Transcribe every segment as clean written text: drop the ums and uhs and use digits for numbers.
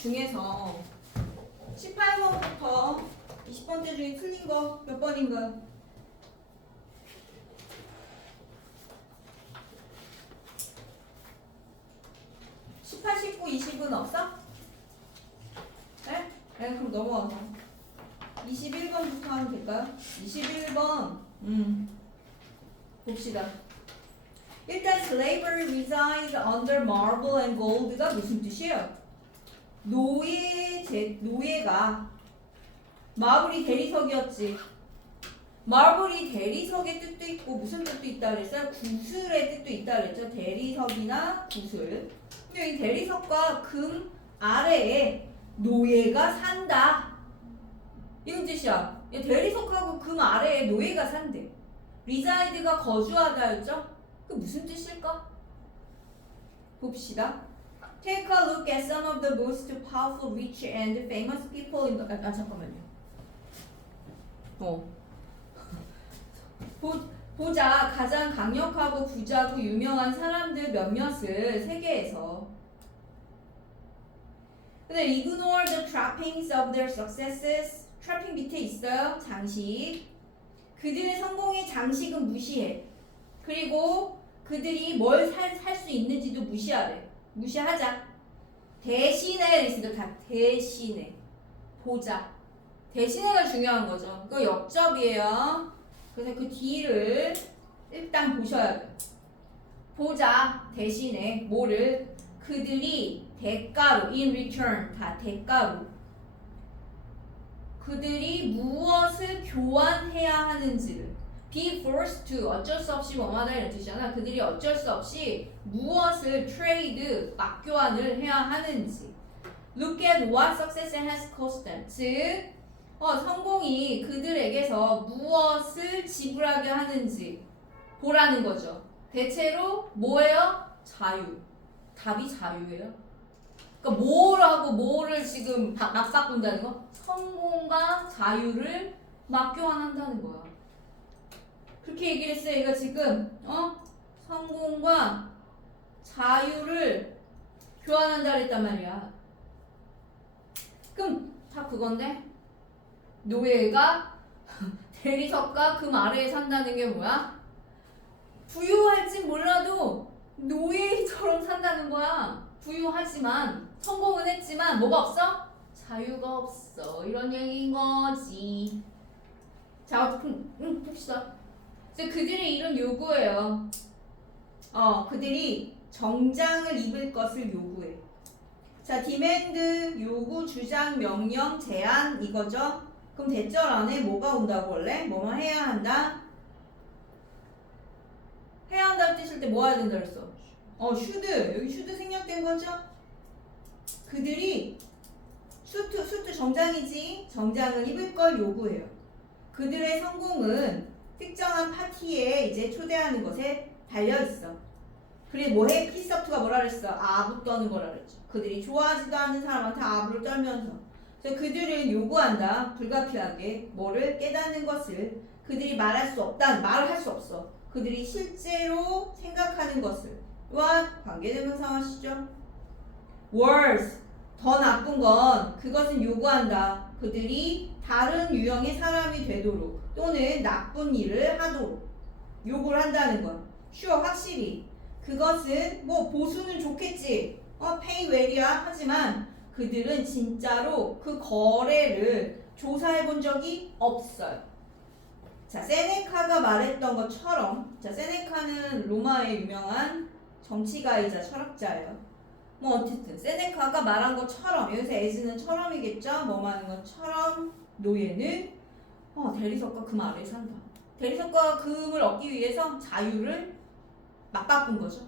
중에서 18번부터 20번째 중에 틀린 거 몇 번인가요? 18, 19, 20은 없어? 네? 네, 그럼 넘어가서 21번부터 하면 될까요? 21번 봅시다. 일단 slavery resides under marble and gold가 무슨 뜻이에요? 노예가 마블이 대리석이었지. 마블이 대리석의 뜻도 있고 무슨 뜻도 있다 그랬어요? 구슬의 뜻도 있다 그랬죠. 대리석이나 구슬. 근데 이 대리석과 금 아래에 노예가 산다. 이런 뜻이야. 대리석하고 금 아래에 노예가 산대. reside가 거주하다였죠? 그 무슨 뜻일까? 봅시다. Take a look at some of the most powerful, rich, and famous people in the... 잠깐만요. 보자. 가장 강력하고 부자고 유명한 사람들 몇몇을 세계에서. 근데 ignore the trappings of their successes. trapping 밑에 있어요. 장식. 그들의 성공의 장식은 무시해. 그리고 그들이 뭘 살 수 있는지도 무시하래. 무시하자. 대신에 있으니까 다 대신에 보자. 대신에가 중요한 거죠. 그거 역접이에요. 그래서 그 뒤를 일단 보셔야 돼요. 보자. 대신에 뭐를 그들이 대가로 in return 다 대가로 그들이 무엇을 교환해야 하는지를 be forced to 어쩔 수 없이 뭐마다 이런 뜻이잖아. 그들이 어쩔 수 없이 무엇을 trade 맞교환을 해야 하는지. Look at what success has cost them. 즉 성공이 그들에게서 무엇을 지불하게 하는지 보라는 거죠. 대체로 뭐예요? 자유. 답이 자유예요. 그러니까 뭐라고 뭐를 지금 맞바꾼다는 거? 성공과 자유를 맞교환한다는 거야. 그렇게 얘기를 했어요. 얘가 지금 성공과 자유를 교환한다 그랬단 말이야. 그럼 다 그건데 노예가 대리석과 금 아래에 산다는 게 뭐야? 부유할진 몰라도 노예처럼 산다는 거야. 부유하지만 성공은 했지만 뭐가 없어? 자유가 없어. 이런 얘기인 거지. 자, 봅시다. 그들의 이런 요구예요. 그들이 정장을 입을 것을 요구해. 자, 디맨드, 요구, 주장, 명령, 제안 이거죠. 그럼 대절 안에 뭐가 온다고 원래? 뭐만 해야 한다? 해야 한다는 뜻일 때 뭐 해야 된다 그랬어? should. 여기 should 생략된 거죠? 그들이 수트 정장이지. 정장을 입을 걸 요구해요. 그들의 성공은 특정한 파티에 이제 초대하는 것에 달려있어. 그리고 뭐해? 피서프가 뭐라 그랬어? 아부 떠는 거라 그랬죠. 그들이 좋아하지도 않는 사람한테 아부를 떨면서. 그래서 그들은 요구한다. 불가피하게 뭐를 깨닫는 것을 그들이 말할 수 없다. 말을 할 수 없어. 그들이 실제로 생각하는 것을 와 관계대명사화시죠. worse. 더 나쁜 건 그것은 요구한다. 그들이 다른 유형의 사람이 되도록 또는 나쁜 일을 하도록 요구를 한다는 건 sure 확실히 그것은 뭐 보수는 좋겠지. pay well이야. 하지만 그들은 진짜로 그 거래를 조사해 본 적이 없어요. 자, 세네카가 말했던 것처럼 자, 세네카는 로마의 유명한 정치가이자 철학자예요. 뭐 어쨌든 세네카가 말한 것처럼 여기서 as는 처럼이겠죠. 뭐 하는 것처럼 노예는 대리석과 금 아래에 산다. 대리석과 금을 얻기 위해서 자유를 맞바꾼 거죠.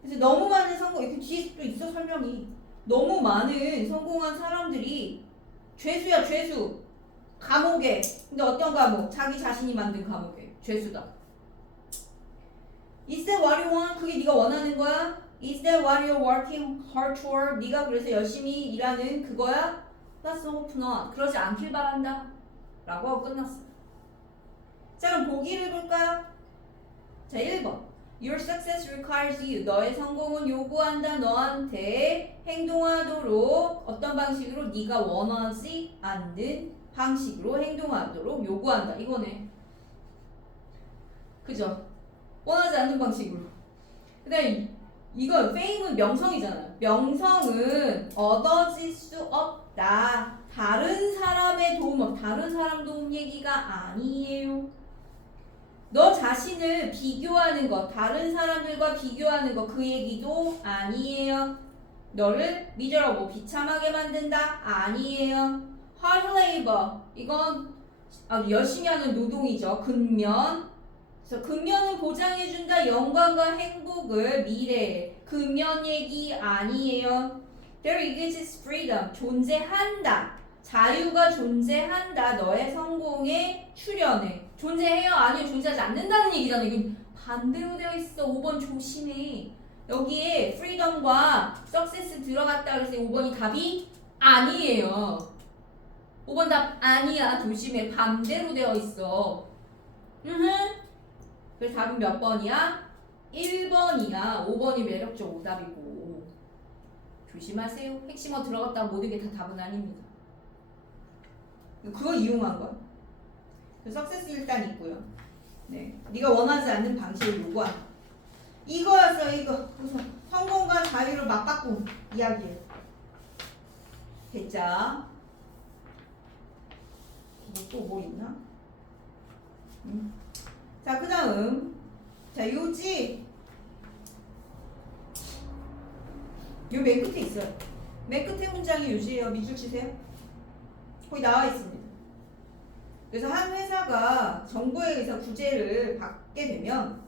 그래서 너무 많은 성공, 이렇게 뒤에 또 있어 설명이. 너무 많은 성공한 사람들이 죄수야 죄수. 감옥에. 근데 어떤 감옥? 자기 자신이 만든 감옥에. 죄수다. Is that what you want? 그게 네가 원하는 거야? Is that what you're working hard for? 네가 그래서 열심히 일하는 그거야? Let's hope not. 그러지 않길 바란다. 라고 하고 끝났어. 자, 그럼 보기를 볼까요? 자, 1번. Your success requires you. 너의 성공은 요구한다. 너한테 행동하도록 어떤 방식으로 네가 원하지 않는 방식으로 행동하도록 요구한다. 이거네. 그죠? 원하지 않는 방식으로. 근데 이거 fame은 명성이잖아요. 명성은 얻어질 수 없다. 다른 사람의 도움, 다른 사람 도움 얘기가 아니에요. 너 자신을 비교하는 것, 다른 사람들과 비교하는 것, 그 얘기도 아니에요. 너를 미저러고 비참하게 만든다? 아니에요. hard labor, 이건 아주 열심히 하는 노동이죠. 근면. 그래서 근면은 보장해준다. 영광과 행복을 미래에. 근면 얘기 아니에요. There exists freedom, 존재한다. 자유가 존재한다. 너의 성공에 출현해. 존재해요? 아니요. 존재하지 않는다는 얘기잖아. 이건 반대로 되어 있어. 5번 조심해. 여기에 freedom과 success 들어갔다 그래서 5번이 답이 아니에요. 5번 답 아니야. 조심해. 반대로 되어 있어. 그래서 답은 몇 번이야? 1번이야. 5번이 매력적 오답이고. 조심하세요. 핵심어 들어갔다 모든 게 다 답은 아닙니다. 그거 이용한 거야. 석세스 일단 있고요. 네, 네가 원하지 않는 방식을 요구한다. 이거였어. 이거. 그래서 성공과 자유를 맞바꾼 이야기예요. 됐죠? 또 뭐 있나? 자, 그 다음. 자, 요지. 요 맨 끝에 있어요. 맨 끝에 문장이 요지예요. 밑줄 치세요. 거기 나와 있습니다. 그래서 한 회사가 정부에 의해서 구제를 받게 되면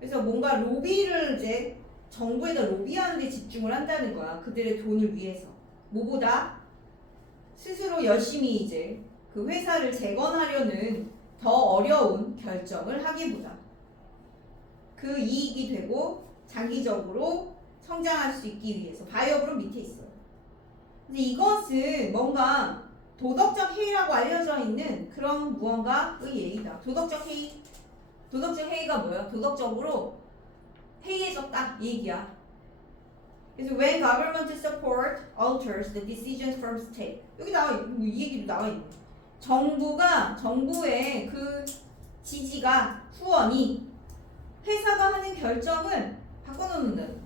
그래서 뭔가 로비를 이제 정부에다 로비하는 데 집중을 한다는 거야. 그들의 돈을 위해서. 뭐보다 스스로 열심히 이제 그 회사를 재건하려는 더 어려운 결정을 하기보다 그 이익이 되고 장기적으로 성장할 수 있기 위해서 바이어블은 밑에 있어요. 근데 이것은 뭔가 도덕적 해이라고 알려져 있는 그런 무언가의 얘기다. 도덕적 해이. 도덕적 해이가 뭐야? 도덕적으로 해이해졌다 이 얘기야. 그래서 when government support alters the decisions from state. 여기 이 얘기도 나와 있네. 정부의 그 지지가 후원이 회사가 하는 결정을 바꿔놓는다는.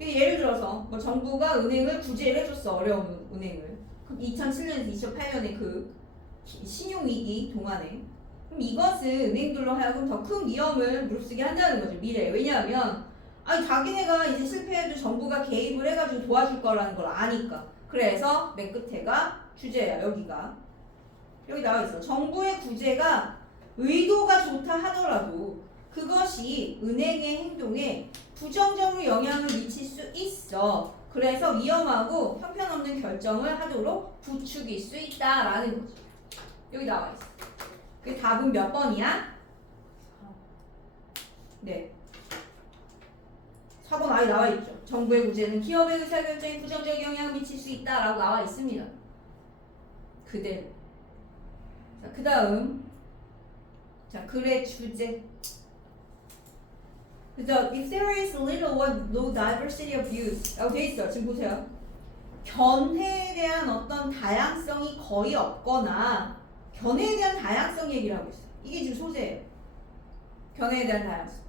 예를 들어서 뭐 정부가 은행을 구제를 해줬어. 어려운 은행을. 그럼 2007년에서 2008년에 그 신용위기 동안에 그럼 이것은 은행들로 하여금 더 큰 위험을 무릅쓰게 한다는 거죠. 미래에. 왜냐하면 아니 자기네가 이제 실패해도 정부가 개입을 해가지고 도와줄 거라는 걸 아니까. 그래서 맨 끝에가 주제야. 여기가. 여기 나와 있어. 정부의 구제가 의도가 좋다 하더라도 그것이 은행의 행동에 부정적으로 영향을 미칠 수 있어. 그래서 위험하고 형편없는 결정을 하도록 부추길 수 있다라는 거죠. 여기 나와 있어. 그 답은 몇 번이야? 네. 4번 아예 나와 있죠. 정부의 구제는 기업의 의사결정에 부정적 영향을 미칠 수 있다라고 나와 있습니다. 그대로. 자, 그 다음. 자, 글의 주제. 그죠? If there is little or no diversity of views 라고 돼 있어. 지금 보세요. 견해에 대한 어떤 다양성이 거의 없거나 견해에 대한 다양성 얘기를 하고 있어요. 이게 지금 소재예요. 견해에 대한 다양성.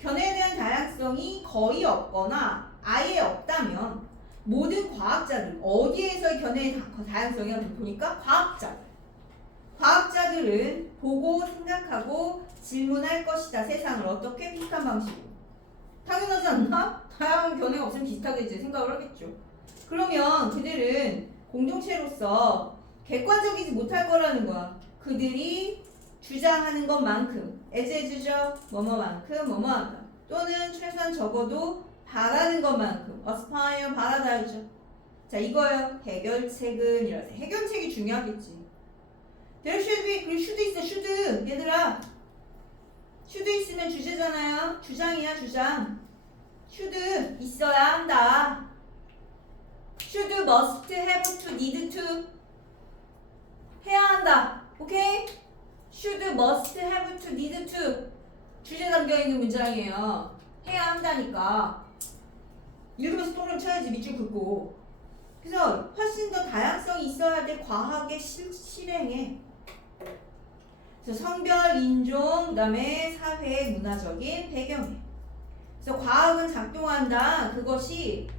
견해에 대한 다양성이 거의 없거나 아예 없다면 모든 과학자들 어디에서의 견해의 다양성이야? 보니까 과학자들은 보고 생각하고 질문할 것이다. 세상을 어떻게 픽한 방식으로. 당연하지 않나? 다양한 견해가 없으면 비슷하게 이제 생각을 하겠죠. 그러면 그들은 공동체로서 객관적이지 못할 거라는 거야. 그들이 주장하는 것만큼 애제주죠. 뭐뭐만큼 뭐뭐한다. 또는 최소한 적어도 바라는 것만큼 aspire 바라다죠. 자 이거요. 해결책은 이라서 해결책이 중요하겠지. There should be 그리고 should 있어. should 얘들아. should 있으면 주제잖아요. 주장이야 주장. should 있어야 한다. should, must, have to, need to 해야 한다. 오케이? should, must, have to, need to 주제 담겨있는 문장이에요. 해야 한다니까. 읽으면서 또 밑줄을 쳐야지 밑줄 긋고. 그래서 훨씬 더 다양성이 있어야 돼 과학의 실행에. 그래서 성별, 인종, 그다음에 사회, 문화적인 배경에. 그래서 과학은 작동한다. 그것이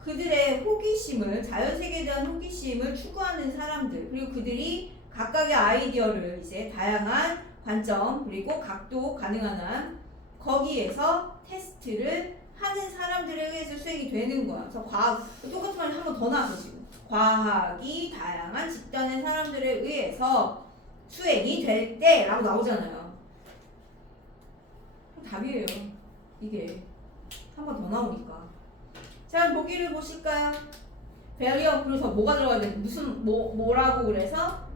그들의 호기심을, 자연세계에 대한 호기심을 추구하는 사람들, 그리고 그들이 각각의 아이디어를 이제 다양한 관점 그리고 각도 가능한 한 거기에서 테스트를 하는 사람들에 의해서 수행이 되는 거야. 그래서 과학 똑같은 말 한 번 더 나왔어 지금. 과학이 다양한 집단의 사람들에 의해서 수행이 될 때라고 나오잖아요. 답이에요. 이게 한 번 더 나오니까. 자, 보기를 보실까요? 배리어 그래서 뭐가 들어가야 돼? 무슨 뭐라고 그래서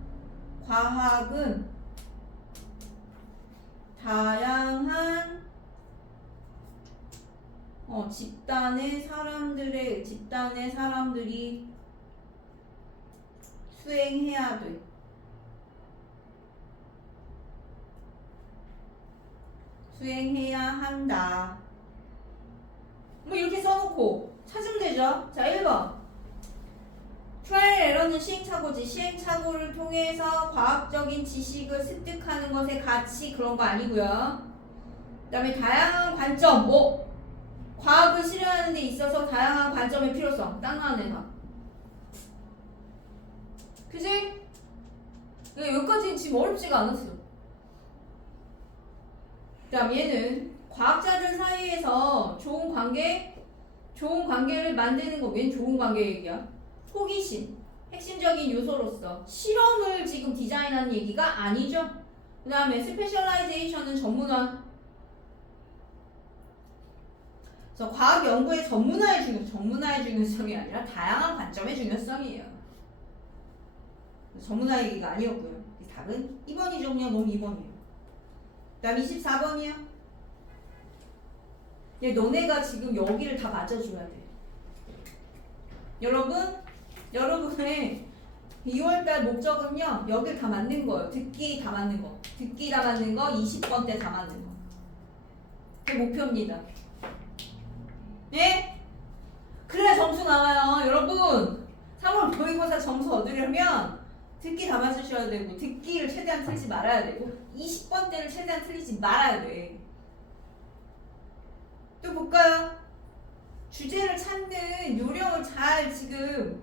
과학은 다양한 집단의 사람들이 수행해야 돼. 수행해야 한다. 뭐 이렇게 써놓고 찾으면 되죠. 자, 1번. 트라이얼 에러는 시행착오지. 시행착오를 통해서 과학적인 지식을 습득하는 것의 가치 그런 거 아니고요. 그 다음에 다양한 관점. 과학을 실현하는 데 있어서 다양한 관점의 필요성. 딱 나왔네. 그지? 여기까지 지금 어렵지가 않았어. 그 다음 얘는 과학자들 사이에서 좋은 관계를 만드는 거. 웬 좋은 관계 얘기야? 호기심, 핵심적인 요소로서 실험을 지금 디자인하는 얘기가 아니죠. 그 다음에 스페셜라이제이션은 전문화. 그래서 과학 연구의 전문화의 중요성이 아니라 다양한 관점의 중요성이에요. 전문화 얘기가 아니었고요. 답은 2번이죠. 그냥 너무 2번이에요. 그 다음 24번이요. 너네가 지금 여기를 다 맞춰줘야 돼. 여러분의 2월달 목적은요, 여길 다 맞는 거예요. 듣기 다 맞는 거. 20번 때 다 맞는 거. 그게 목표입니다. 네? 그래야 점수 나와요. 여러분, 3월 모의고사 점수 얻으려면 듣기 다 맞으셔야 되고, 듣기를 최대한 틀리지 말아야 되고, 20번 때를 최대한 틀리지 말아야 돼. 또 볼까요? 주제를 찾는 요령을 잘 지금.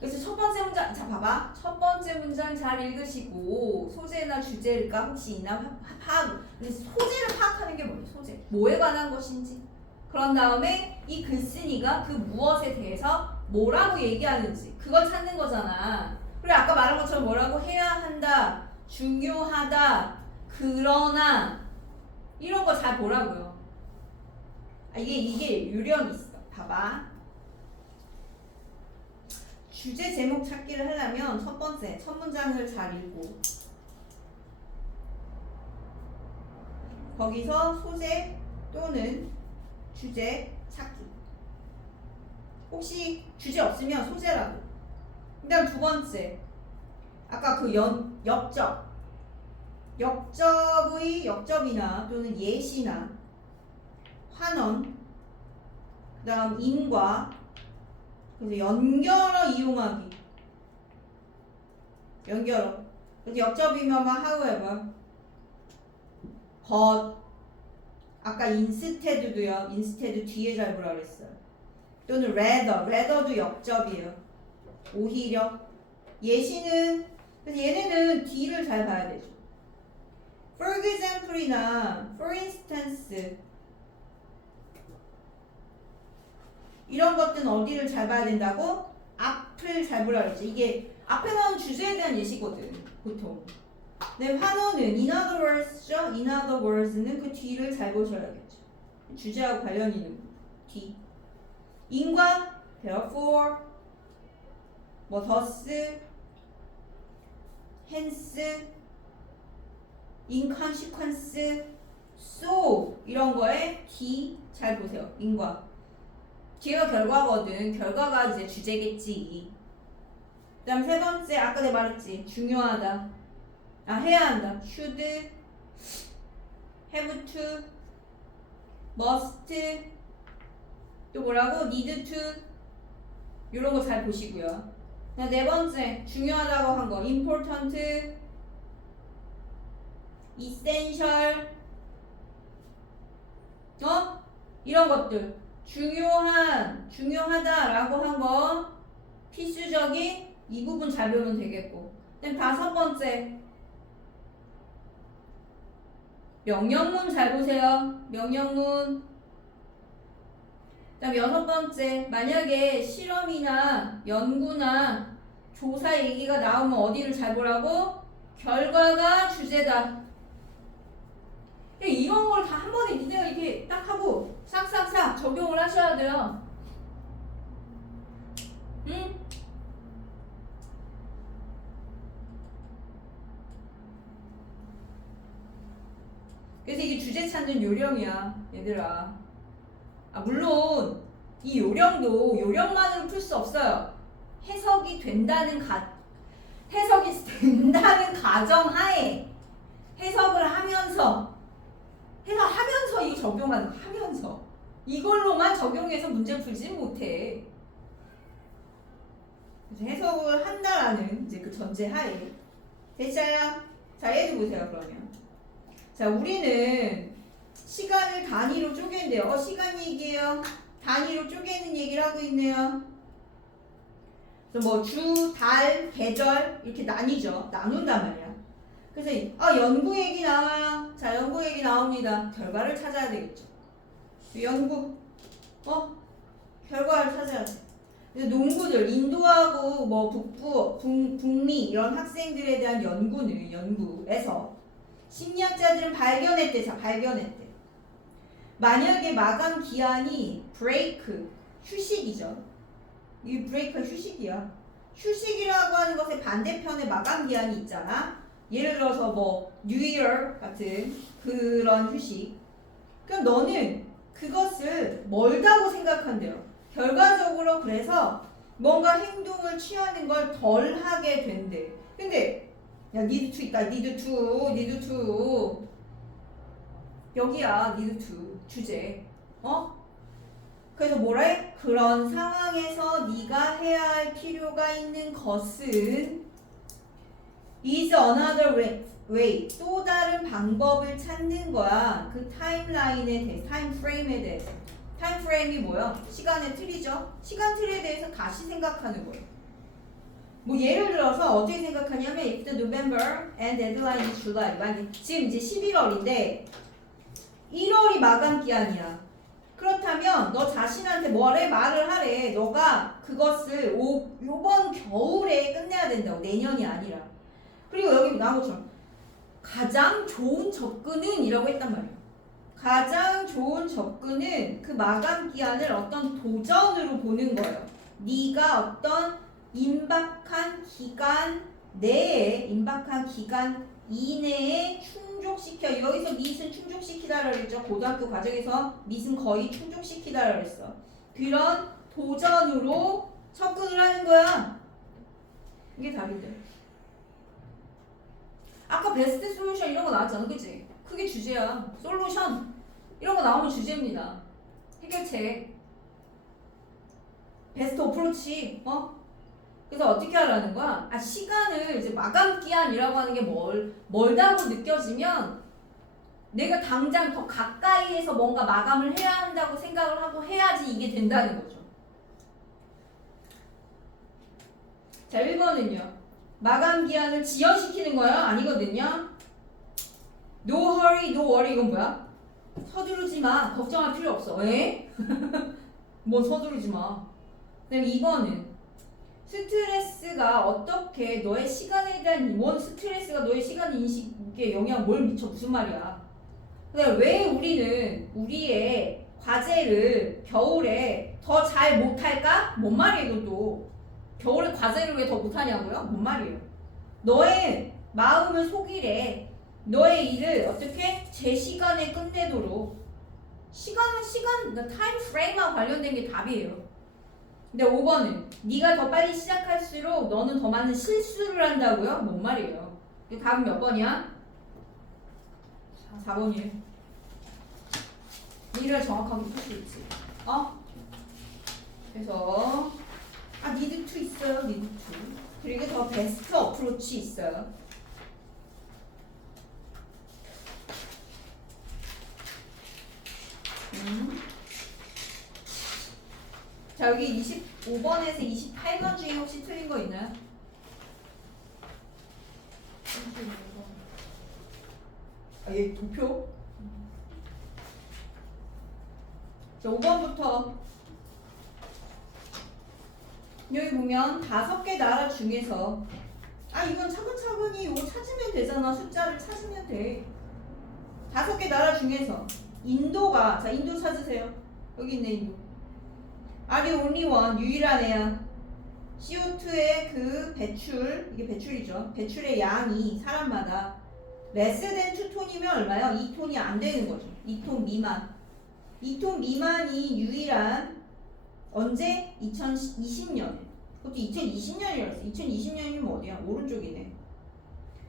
그래서 첫 번째 문장, 자 봐봐. 첫 번째 문장 잘 읽으시고 소재나 주제가 혹시 있나 파악. 소재를 파악하는 게 뭐예요? 소재. 뭐에 관한 것인지. 그런 다음에 이 글쓴이가 그 무엇에 대해서 뭐라고 얘기하는지 그걸 찾는 거잖아. 그리고 아까 말한 것처럼 뭐라고 해야 한다, 중요하다, 그러나 이런 거 잘 보라고요. 이게 요령이 있어. 봐봐. 주제 제목 찾기를 하려면 첫 번째, 첫 문장을 잘 읽고 거기서 소재 또는 주제 찾기. 혹시 주제 없으면 소재라고. 그 다음 두 번째, 아까 그 역접이나 또는 예시나 환원, 그 다음 인과, 그래서 연결어 이용하기. 연결어. 그래서 역접이면 however, but, 아까 instead도요. instead 뒤에 잘 보라 그랬어요. 또는 rather도 역접이에요. 오히려. 예시는, 그래서 얘네는 뒤를 잘 봐야 되죠. For example이나 for instance 이런 것들은 어디를 잘 봐야 된다고? 앞을 잘 보라 그랬죠. 이게 앞에 나온 주제에 대한 예시거든, 보통. 네, 환호는 in other words죠. in other words는 그 뒤를 잘 보셔야겠죠. 주제하고 관련 있는 뒤. 인과 therefore, thus, hence, in consequence, so 이런 거에 뒤 잘 보세요. 인과. 뒤가 결과거든. 결과가 이제 주제겠지. 그 다음 세 번째, 아까 내가 말했지. 중요하다. 해야 한다. should, have to, must, 또 뭐라고? need to 이런 거 잘 보시고요. 네 번째 중요하다고 한 거 important, essential 이런 것들 중요하다라고 한 거 필수적인 이 부분 잘 배우면 되겠고 그다음 다섯 번째 명령문 잘 보세요. 명령문. 그다음 여섯 번째 만약에 실험이나 연구나 조사 얘기가 나오면 어디를 잘 보라고? 결과가 주제다. 이런 걸 다 한 번에 니네가 이렇게 딱 하고 싹싹싹 적용을 하셔야 돼요. 응? 그래서 이게 주제 찾는 요령이야, 얘들아. 물론 이 요령도 요령만으로 풀 수 없어요. 해석이 된다는 가정하에 해석을 하면서 이 적용하는 거 하면서 이걸로만 적용해서 문제 풀지는 못해. 그래서 해석을 한다라는 이제 그 전제하에 됐어요? 자, 얘도 보세요. 그러면 자, 우리는 시간을 단위로 쪼갠대요. 시간 얘기예요. 단위로 쪼개는 얘기를 하고 있네요. 그래서 뭐 주, 달, 계절 이렇게 나뉘죠. 나눈단 말이야. 그래서 연구 얘기 나와요. 자, 연구 얘기 나옵니다. 결과를 찾아야 되겠죠. 연구, 결과를 찾아야 돼. 그래서 농부들, 인도하고 뭐 북부, 북미 이런 학생들에 대한 연구에서 심리학자들은 발견했대. 자, 발견했대. 만약에 마감 기한이 브레이크, 휴식이죠. 이 브레이크가 휴식이야. 휴식이라고 하는 것의 반대편에 마감 기한이 있잖아. 예를 들어서 뭐 뉴 이어 같은 그런 휴식. 그럼 너는 그것을 멀다고 생각한대요. 결과적으로 그래서 뭔가 행동을 취하는 걸 덜 하게 된대. 근데 야, need to 있다. need to 여기야. need to 주제. 그래서 뭐래? 그런 상황에서 네가 해야 할 필요가 있는 것은 is another way. 또 다른 방법을 찾는 거야. 그 타임라인에 대해, 타임프레임에 대해서. 타임프레임이 뭐야? 시간의 틀이죠. 시간 틀에 대해서 다시 생각하는 거예요. 뭐 예를 들어서 어떻게 생각하냐면 if the November and deadline is July. 지금 이제 11월인데 1월이 마감 기한이야. 그렇다면 너 자신한테 말을 하래. 너가 그것을 요번 겨울에 끝내야 된다고. 내년이 아니라. 그리고 여기 나온 것처럼 가장 좋은 접근은 이라고 했단 말이에요. 가장 좋은 접근은 그 마감 기한을 어떤 도전으로 보는 거예요. 네가 어떤 임박한 기간 이내에 충족시켜. 여기서 밑은 충족시키다라 그랬죠. 고등학교 과정에서 밑은 거의 충족시키다라 그랬어. 그런 도전으로 접근을 하는 거야. 이게 답인데. 아까 베스트 솔루션 이런 거 나왔잖아. 그치? 그게 주제야. 솔루션 이런 거 나오면 주제입니다. 해결책. 베스트 어프로치. 그래서 어떻게 하라는 거야? 시간을 이제 마감 기한이라고 하는 게 멀다고 느껴지면 내가 당장 더 가까이에서 뭔가 마감을 해야 한다고 생각을 하고 해야지 이게 된다는 거죠. 자, 1번은요. 마감 기한을 지연시키는 거예요? 아니거든요. No hurry, no worry. 이건 뭐야? 서두르지 마. 걱정할 필요 없어. 왜? 뭐 서두르지 마. 그다음에 2번은 스트레스가 어떻게 너의 시간에 대한 스트레스가 너의 시간 인식에 영향을 뭘 미쳐. 무슨 말이야. 그다음에 왜 우리는 우리의 과제를 겨울에 더 잘 못할까? 뭔 말이에요. 이것도 겨울에 과제를 왜 더 못하냐고요? 뭔 말이에요. 너의 마음을 속이래. 너의 일을 어떻게 제 시간에 끝내도록. 시간 타임 프레임과 관련된 게 답이에요. 근데 5번은 네가 더 빨리 시작할수록 너는 더 많은 실수를 한다고요? 뭔 말이에요. 답은 몇 번이야? 4번이에요. 일을 정확하게 풀 수 있지. 그래서 need to 있어요. need to. 그리고 더 베스트 어프로치 있어요. 자, 여기 25번에서 28번 중에 혹시 틀린 거 있나요? 얘 도표? 자, 5번부터 여기 보면 5개 나라 중에서 이건 차근차근히 이거 찾으면 되잖아. 숫자를 찾으면 돼. 5개 나라 중에서 인도가, 자, 인도 찾으세요. 여기 있네, 인도. Are the only one, 유일한 애야. CO2의 그 배출, 이게 배출이죠. 배출의 양이 사람마다 less than 2톤이면 얼마요? 2톤이 안 되는 거죠. 2톤 미만. 2톤 미만이 유일한 언제? 2020년. 그것도 2020년이었어. 2020년이면 어디야? 오른쪽이네.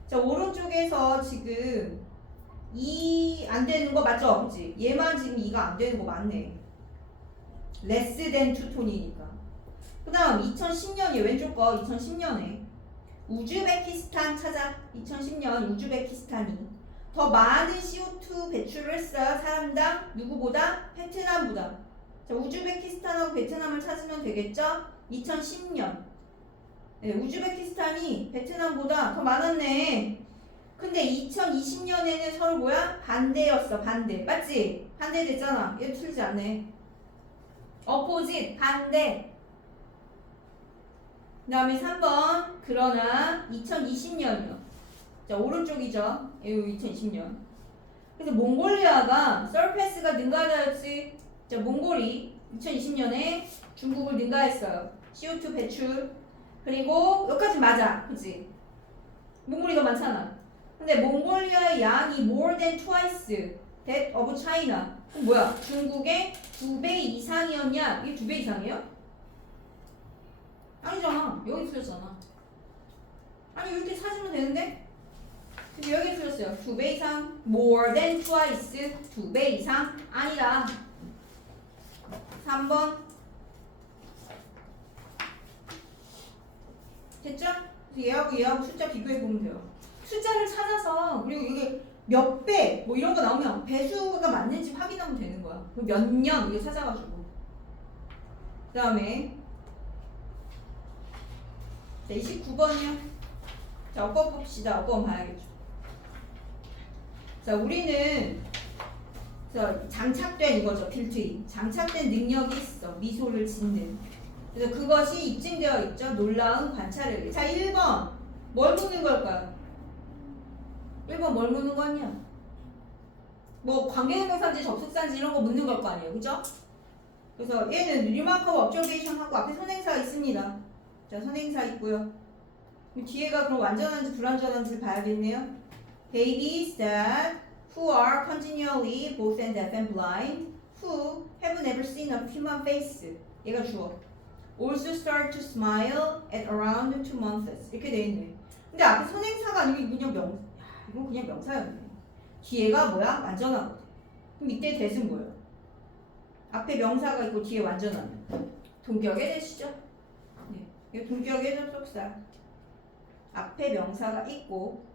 자, 오른쪽에서 지금 2 안 되는 거 맞죠? 그치? 얘만 지금 2가 안 되는 거 맞네. less than 2톤이니까. 그 다음 2010년이 왼쪽 거 2010년에 우즈베키스탄 찾아. 2010년 우즈베키스탄이 더 많은 CO2 배출을 했어요. 사람당 누구보다? 베트남보다. 자, 우즈베키스탄하고 베트남을 찾으면 되겠죠? 2010년. 네, 우즈베키스탄이 베트남보다 더 많았네. 근데 2020년에는 서로 뭐야? 반대였어. 반대. 맞지? 반대됐잖아. 얘도 틀리지 않네. opposite. 반대. 그 다음에 3번. 그러나 2020년이요. 자, 오른쪽이죠. 여기 2020년. 그래서 몽골리아가 서페스가 능가하다였지. 자, 몽골이 2020년에 중국을 능가했어요. CO2 배출. 그리고 여기까지 맞아. 그치? 몽골이 더 많잖아. 근데 몽골리아의 양이 more than twice that of China. 그럼 뭐야? 중국의 2배 이상이었냐? 이게 2배 이상이에요? 아니잖아. 여기 틀렸잖아. 아니, 이렇게 찾으면 되는데? 지금 여기 틀렸어요. 2배 이상. more than twice. 2배 이상. 아니다. 3번. 됐죠? 얘하고 숫자 비교해보면 돼요. 숫자를 찾아서, 그리고 이게 몇 배, 뭐 이런 거 나오면 배수가 맞는지 확인하면 되는 거야. 몇 년, 이게 찾아가지고. 그 다음에, 자, 29번이요. 자, 어법 봅시다. 어법 봐야겠죠. 자, 우리는, 장착된 이거죠. 빌트인. 장착된 능력이 있어. 미소를 짓는. 그래서 그것이 입증되어 있죠. 놀라운 관찰에 의해. 자, 1번. 뭘 묻는 걸까요? 1번 뭘 묻는 거 아니야? 뭐 관계대명사인지 접속사인지 이런 거 묻는 걸 거 아니에요. 그죠? 그래서 얘는 remarkable observation 하고 앞에 선행사 있습니다. 자, 선행사 있고요. 뒤에가 그럼 완전한지 불완전한지 봐야겠네요. Babies that who are continually both and deaf and blind who have never seen a human face. 얘가 주어. Also start to smile at around 2 months. 이렇게 돼 있네. 근데 앞에 선행사가 아니고 그냥 이건 그냥 명사였네. 뒤에가 뭐야? 완전하거든. 그럼 이때 대신 뭐예요? 앞에 명사가 있고 뒤에 완전하면 동격의 대시죠. 네. 이거 동격의 접속사. 앞에 명사가 있고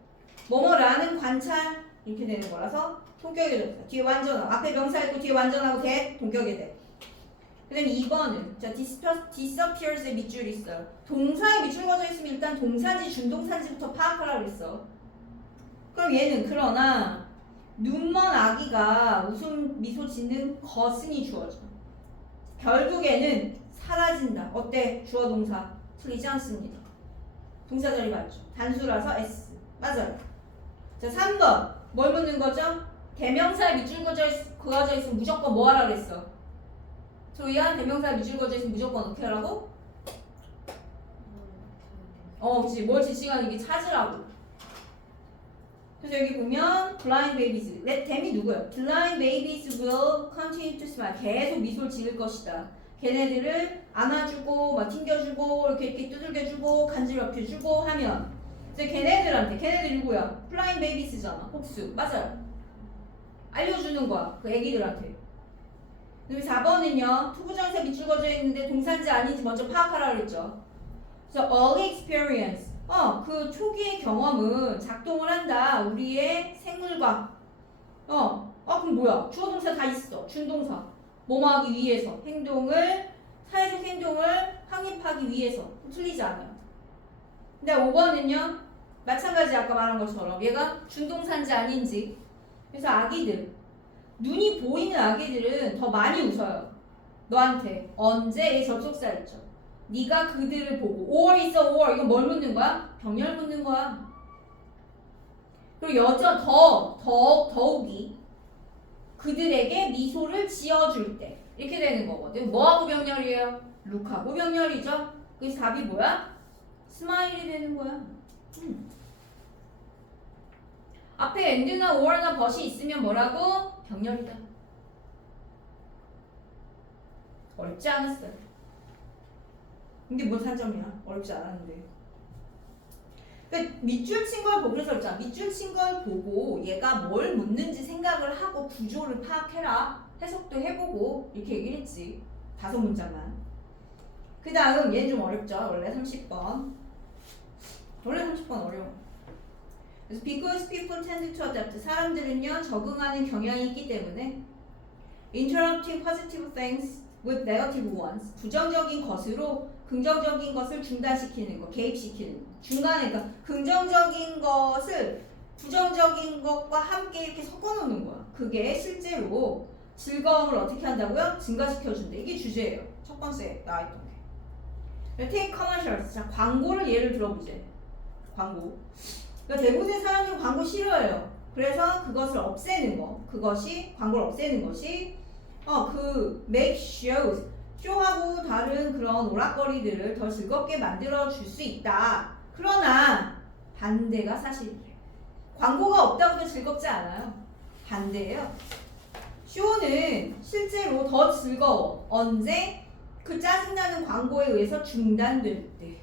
뭐뭐라는 관찰 이렇게 되는 거라서 동격의 접속사. 뒤에 완전하고 앞에 명사 있고 뒤에 완전하고 대 동격의 대. 그 다음에 2번은 자 disappears의 밑줄이 있어요. 동사에 밑줄 거져 있으면 일단 동사인지 준동사인지부터 파악하라고 그랬어. 그럼 얘는 그러나 눈먼 아기가 웃음 미소 짓는 것은이 주어져. 결국에는 사라진다. 어때? 주어 동사 틀리지 않습니다. 동사 자리 맞죠? 단수라서 S 맞아요. 자 3번 뭘 묻는 거죠? 대명사에 밑줄 그어져 있으면 무조건 뭐 하라 그랬어? 조이한 대명사에 밑줄 그어져 있으면 무조건 어떻게 하라고? 그치. 뭘 지칭하는 게 찾으라고. 그래서 여기 보면 blind babies, them이 누구예요? blind babies will continue to smile. 계속 미소를 지을 것이다. 걔네들을 안아주고 막 튕겨주고 이렇게 두들겨주고 간지럽혀주고 하면 이제 걔네들 누구야? blind babies잖아. 복수. 맞아요. 알려주는 거야. 그 애기들한테. 그리고 4번은요. 투부정사 밑줄 그어져 있는데 동사인지 아닌지 먼저 파악하라 그랬죠. 그래서 early experience. 그 초기의 경험은 작동을 한다. 우리의 생물과. 그럼 뭐야? 주어 동사 다 있어. 준동사. 뭐뭐 하기 위해서. 사회적 행동을 확립하기 위해서. 틀리지 않아요. 근데 5번은요. 마찬가지 아까 말한 것처럼 얘가 준동사인지 아닌지. 그래서 아기들. 눈이 보이는 아기들은 더 많이 웃어요. 너한테. 언제? 이 접속사 있죠. 네가 그들을 보고 or 있어 or 이건 뭘 묻는 거야? 병렬 묻는 거야. 그리고 더욱이 그들에게 미소를 지어줄 때 이렇게 되는 거거든. 뭐하고 병렬이에요? 룩하고 병렬이죠. 그래서 답이 뭐야? 스마일이 되는 거야. 앞에 and나 or나 but이 있으면 뭐라고? 병렬이다. 어렵지 않았어요. 근데 뭔 산점이야? 어렵지 않았는데. 그러니까 밑줄 친 걸 보고 그래서 그랬잖아. 밑줄 친 걸 보고 얘가 뭘 묻는지 생각을 하고 구조를 파악해라. 해석도 해보고 이렇게 얘기를 했지. 5문장만. 그 다음 얘는 좀 어렵죠. 원래 30번. 원래 30번 어려워. 그래서 because people tend to adapt. 사람들은요 적응하는 경향이 있기 때문에 interrupting positive things with negative ones. 부정적인 것으로 긍정적인 것을 중단시키는 거, 개입시키는 거. 중간에 그러니까 긍정적인 것을 부정적인 것과 함께 이렇게 섞어놓는 거야. 그게 실제로 즐거움을 어떻게 한다고요? 증가시켜준다. 이게 주제예요. 첫 번째 나와있던 게. Take commercials. 자, 광고를 예를 들어보자. 광고. 그러니까 대부분의 사람들은 광고 싫어해요. 그래서 그것을 없애는 거. 광고를 없애는 것이 make shows. 쇼하고 다른 그런 오락거리들을 더 즐겁게 만들어줄 수 있다. 그러나 반대가 사실이에요. 광고가 없다고 해도 즐겁지 않아요. 반대예요. 쇼는 실제로 더 즐거워. 언제? 그 짜증나는 광고에 의해서 중단될 때.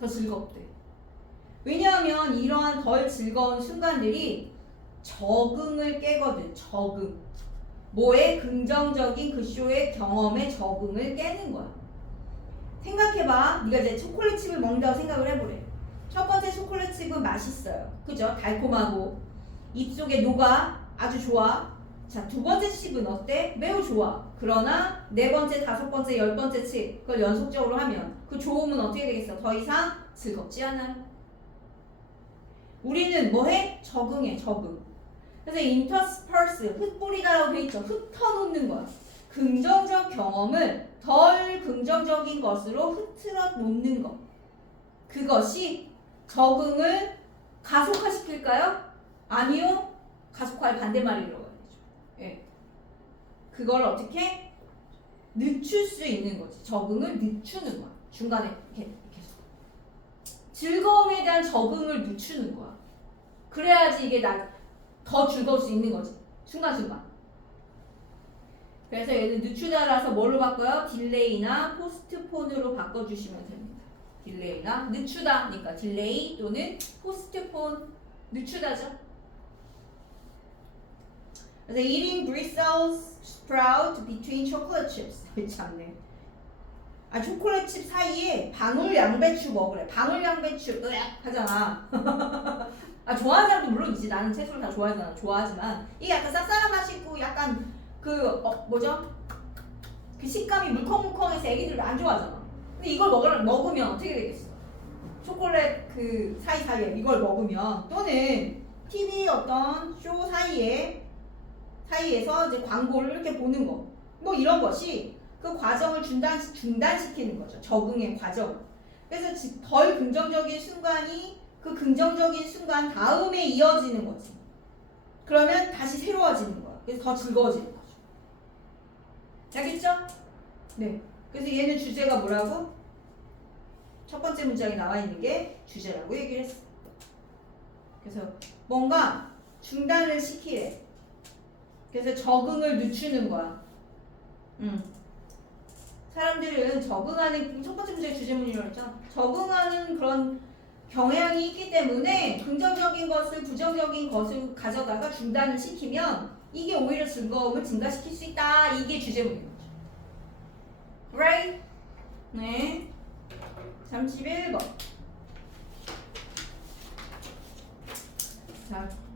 더 즐겁대. 왜냐하면 이러한 덜 즐거운 순간들이 적응을 깨거든. 적응. 뭐에? 긍정적인 그 쇼의 경험에 적응을 깨는 거야. 생각해봐. 네가 이제 초콜릿칩을 먹는다고 생각을 해보래. 첫 번째 초콜릿칩은 맛있어요. 그죠? 달콤하고 입속에 녹아. 아주 좋아. 자, 두 번째 칩은 어때? 매우 좋아. 그러나 네 번째, 다섯 번째, 10번째 칩 그걸 연속적으로 하면 그 좋음은 어떻게 되겠어? 더 이상 즐겁지 않아요. 우리는 뭐해? 적응해. 적응. 그래서 intersperse, 흩뿌리다라고 돼 있죠. 흩어놓는 거야. 긍정적 경험을 덜 긍정적인 것으로 흐트러 놓는 것. 그것이 적응을 가속화시킬까요? 아니요. 가속화의 반대말이 들어가야 되죠. 예. 그걸 어떻게? 늦출 수 있는 거지. 적응을 늦추는 거야. 중간에 이렇게 해서. 즐거움에 대한 적응을 늦추는 거야. 그래야지 이게 더 즐거울 수 있는 거지. 순간순간. 그래서 얘는 늦추다라서 뭘로 바꿔요? 딜레이나 포스트폰으로 바꿔주시면 됩니다. 딜레이나 늦추다. 그러니까 딜레이 또는 포스트폰. 늦추다죠. 그래서 eating Brussels sprout between chocolate chips. 참네. 초콜릿 칩 사이에 방울 양배추 먹으래. 방울 양배추 으악 하잖아. 좋아하는 사람도 물론 있지. 나는 채소를 다 좋아하잖아. 좋아하지만 이게 약간 쌉쌀한 맛이 있고 약간 뭐죠? 그 식감이 물컹물컹해서 애기들 안 좋아하잖아. 근데 이걸 먹으면 어떻게 되겠어? 초콜릿 그 사이사이에 이걸 먹으면 또는 TV 어떤 쇼 사이에서 이제 광고를 이렇게 보는 거. 뭐 이런 것이 그 과정을 중단시키는 거죠. 적응의 과정. 그래서 덜 긍정적인 순간이 그 긍정적인 순간 다음에 이어지는 거지. 그러면 다시 새로워지는 거야. 그래서 더 즐거워지는 거죠. 알겠죠? 네. 그래서 얘는 주제가 뭐라고? 첫 번째 문장에 나와 있는 게 주제라고 얘기를 했어. 그래서 뭔가 중단을 시키래. 그래서 적응을 늦추는 거야. 사람들은 적응하는 첫 번째 문제의 주제문이라고 했잖아. 적응하는 그런 경향이 있기 때문에 긍정적인 것을 부정적인 것을 가져다가 중단을 시키면 이게 오히려 즐거움을 증가시킬 수 있다. 이게 주제문인 거죠. Right? 네. 31번.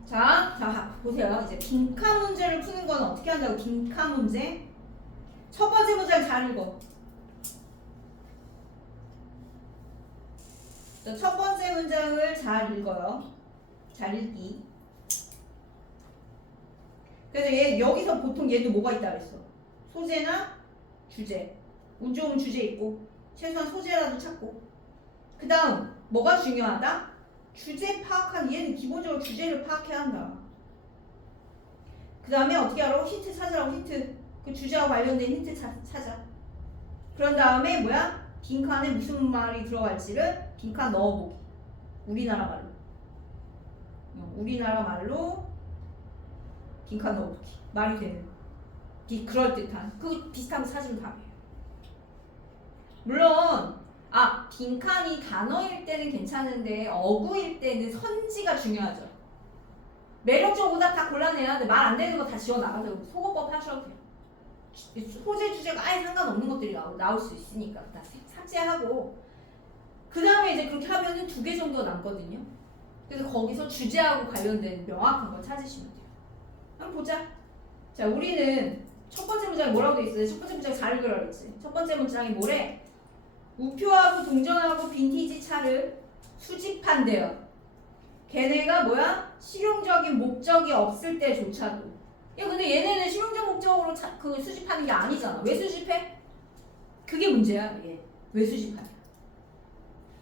자, 보세요. 이제 빈칸 문제를 푸는 건 어떻게 한다고? 빈칸 문제. 첫 번째 문장 잘 읽어. 첫 번째 문장을 잘 읽어요. 잘 읽기. 그래서 얘 여기서 보통 얘도 뭐가 있다 그랬어? 소재나 주제. 운 좋으면 주제 있고 최소한 소재라도 찾고. 그 다음 뭐가 중요하다? 주제 파악한 얘는 기본적으로 주제를 파악해야 한다. 그 다음에 어떻게 하라고? 힌트 찾으라고. 힌트. 그 주제와 관련된 힌트 찾아. 그런 다음에 뭐야? 빈칸에 무슨 말이 들어갈지를 빈칸 넣어보기. 우리나라 말로 빈칸 넣어보기. 말이 되는 그럴듯한 그 비슷한 거 찾으면 답이에요. 물론 빈칸이 단어일 때는 괜찮은데 어구일 때는 선지가 중요하죠. 매력적 오답 다 골라내야 돼. 말 안 되는 거 다 지워나가서 소거법 하셔도 돼요. 소재 주제가 아예 상관없는 것들이 나올 수 있으니까 다 삭제하고 그 다음에 이제 그렇게 하면은 2개 정도 남거든요. 그래서 거기서 주제하고 관련된 명확한 거 찾으시면 돼요. 한번 보자. 자, 우리는 첫 번째 문장에 뭐라고 돼 있어요? 첫 번째 문장 잘 읽으라 그랬지. 첫 번째 문장이 뭐래? 우표하고 동전하고 빈티지 차를 수집한대요. 걔네가 뭐야? 실용적인 목적이 없을 때조차도. 야, 근데 얘네는 실용적 목적으로 그 수집하는 게 아니잖아. 왜 수집해? 그게 문제야. 얘. 왜 수집하냐?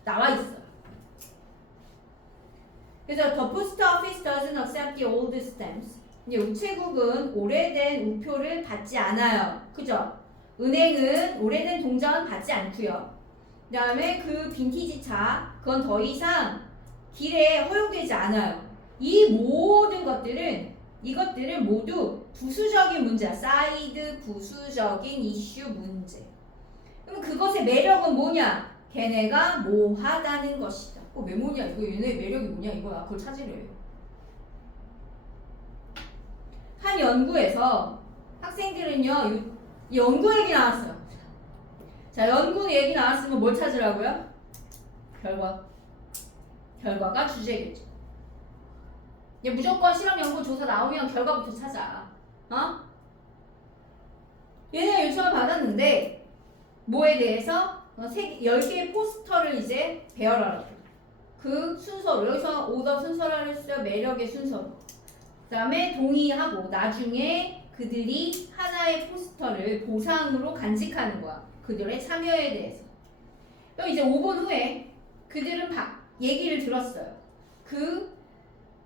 나와 있어요. 그래서 the post office doesn't accept the old stamps. 이제 우체국은 오래된 우표를 받지 않아요. 그죠? 은행은 오래된 동전 받지 않고요. 그 다음에 그 빈티지 차, 그건 더 이상 길에 허용되지 않아요. 이 모든 이것들은 모두 부수적인 문제야. 사이드 부수적인 이슈 문제. 그럼 그것의 매력은 뭐냐? 걔네가 뭐하다는 것이다. 왜 뭐냐? 이거 얘네 매력이 뭐냐? 이거야. 그걸 찾으래요. 한 연구에서 학생들은요, 연구 얘기 나왔어요. 자, 연구 얘기 나왔으면 뭘 찾으라고요? 결과가 주제겠죠. 무조건 실험 연구 조사 나오면 결과부터 찾아. 얘네가 요청을 받았는데 뭐에 대해서 10개의 포스터를 이제 배열하라고. 그 순서로 여기서 오더 순서를 했어요. 매력의 순서로. 그 다음에 동의하고 나중에 그들이 하나의 포스터를 보상으로 간직하는 거야. 그들의 참여에 대해서. 그럼 이제 5분 후에 그들은 얘기를 들었어요. 그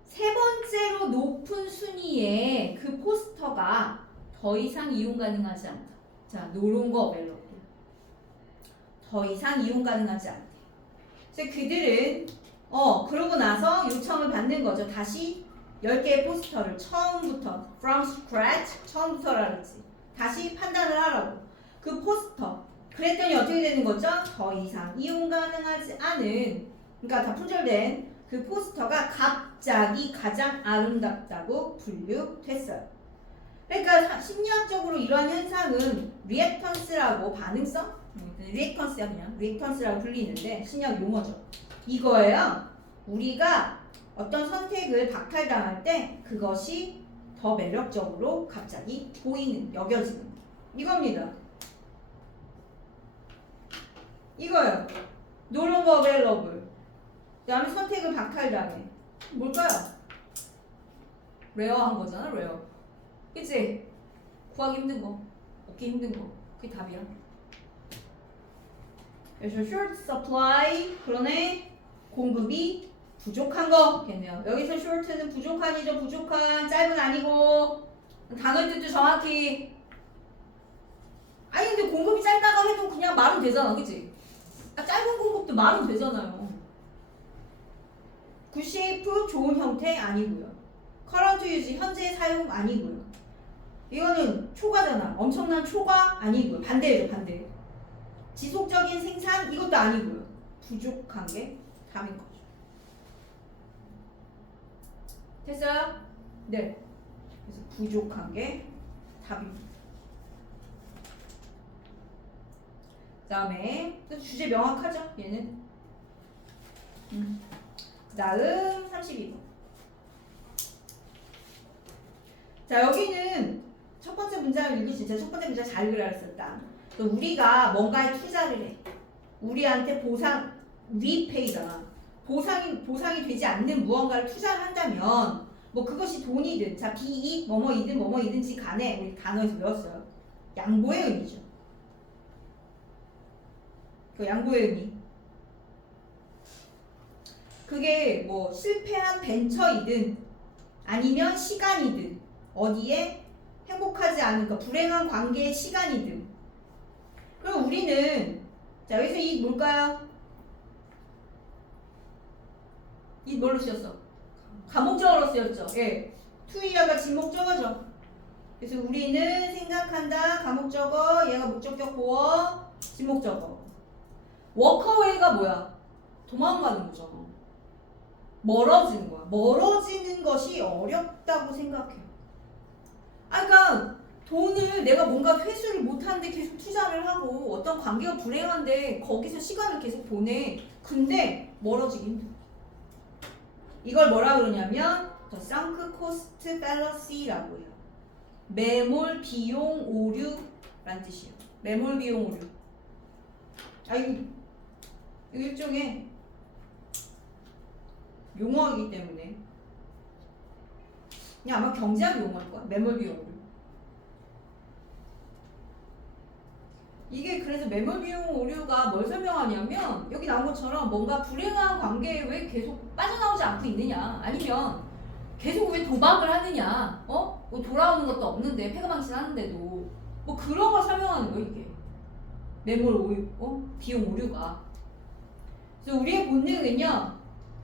세 번째로 높은 순위의 그 포스터가 더 이상 이용 가능하지 않다. 자, no longer available. 더 이상 이용 가능하지 않대. 그래서 그들은 그러고 나서 요청을 받는 거죠. 다시 10개의 포스터를 처음부터 from scratch 처음부터라 그랬지. 다시 판단을 하라고. 그 포스터. 그랬더니 어떻게 되는 거죠? 더 이상 이용 가능하지 않은, 그러니까 다 품절된 그 포스터가 갑자기 가장 아름답다고 분류됐어요. 그러니까 심리학적으로 이러한 현상은 리액턴스라고 반응성? 리액턴스야 그냥. 리액턴스라고 불리는데 심리학 용어죠. 이거예요. 우리가 어떤 선택을 박탈당할 때 그것이 더 매력적으로 갑자기 여겨지는 이겁니다. 이거요. No longer available. 그 다음에 선택을 박탈당해. 뭘까요? 레어한 거잖아, 레어. 그치? 구하기 힘든 거, 얻기 힘든 거. 그게 답이야. 그래서 short supply, 그러네. 공급이 부족한 거겠네요. 여기서 short는 부족한이죠. 부족한, 짧은 아니고. 단어의 뜻도 정확히. 아니 근데 공급이 짧다가 해도 그냥 말은 되잖아, 그치? 짧은 공급도 말은 되잖아요. good shape, 좋은 형태 아니고요. current use, 현재 사용 아니고요. 이거는 초과잖아. 엄청난 초과 아니고요. 반대예요, 반대. 지속적인 생산 이것도 아니고요. 부족한 게 답인 거죠. 됐어요? 네. 그래서 부족한 게 답입니다. 그 다음에 주제 명확하죠? 얘는. 그 다음 32번. 자, 여기는 첫 번째 문장을 읽으시죠. 첫 번째 문장 잘 그려야 했었다. 우리가 뭔가에 투자를 해. 우리한테 보상, 리페이잖아. 보상이 되지 않는 무언가를 투자를 한다면, 뭐 그것이 돈이든, 자, 비익, 뭐뭐이든지 간에 우리 단어에서 배웠어요. 양보의 의미죠. 그 양보의 의미. 그게 뭐 실패한 벤처이든, 아니면 시간이든, 어디에 행복하지 않은, 그러니까 불행한 관계의 시간이든. 그럼 우리는, 자, 여기서 이 뭘까요? 이 뭘로 쓰였어? 가목적어로 쓰였죠. 예. 투이어가 지목적어죠. 그래서 우리는 생각한다, 가목적어, 얘가 목적격 보어, 지목적어. 워커웨이가 뭐야? 도망가는 거잖아. 멀어지는 거야. 멀어지는 것이 어렵다고 생각해요. 그러니까 돈을 내가 뭔가 회수를 못하는데 계속 투자를 하고 어떤 관계가 불행한데 거기서 시간을 계속 보내. 근데 멀어지기 힘들어. 이걸 뭐라 그러냐면 The Sunk Cost Fallacy라고 해요. 매몰 비용 오류란 뜻이에요. 매몰 비용 오류. 이거 일종의 용어이기 때문에 그냥 아마 경제학 용어일 거야. 매몰 비용 오류. 이게 그래서 매몰 비용 오류가 뭘 설명하냐면 여기 나온 것처럼 뭔가 불행한 관계에 왜 계속 빠져나오지 않고 있느냐, 아니면 계속 왜 도박을 하느냐, 뭐 돌아오는 것도 없는데 패가망신 하는데도 뭐 그런 걸 설명하는 거 이게 매몰 오류, 비용 오류가. 그래서 우리의 본능은요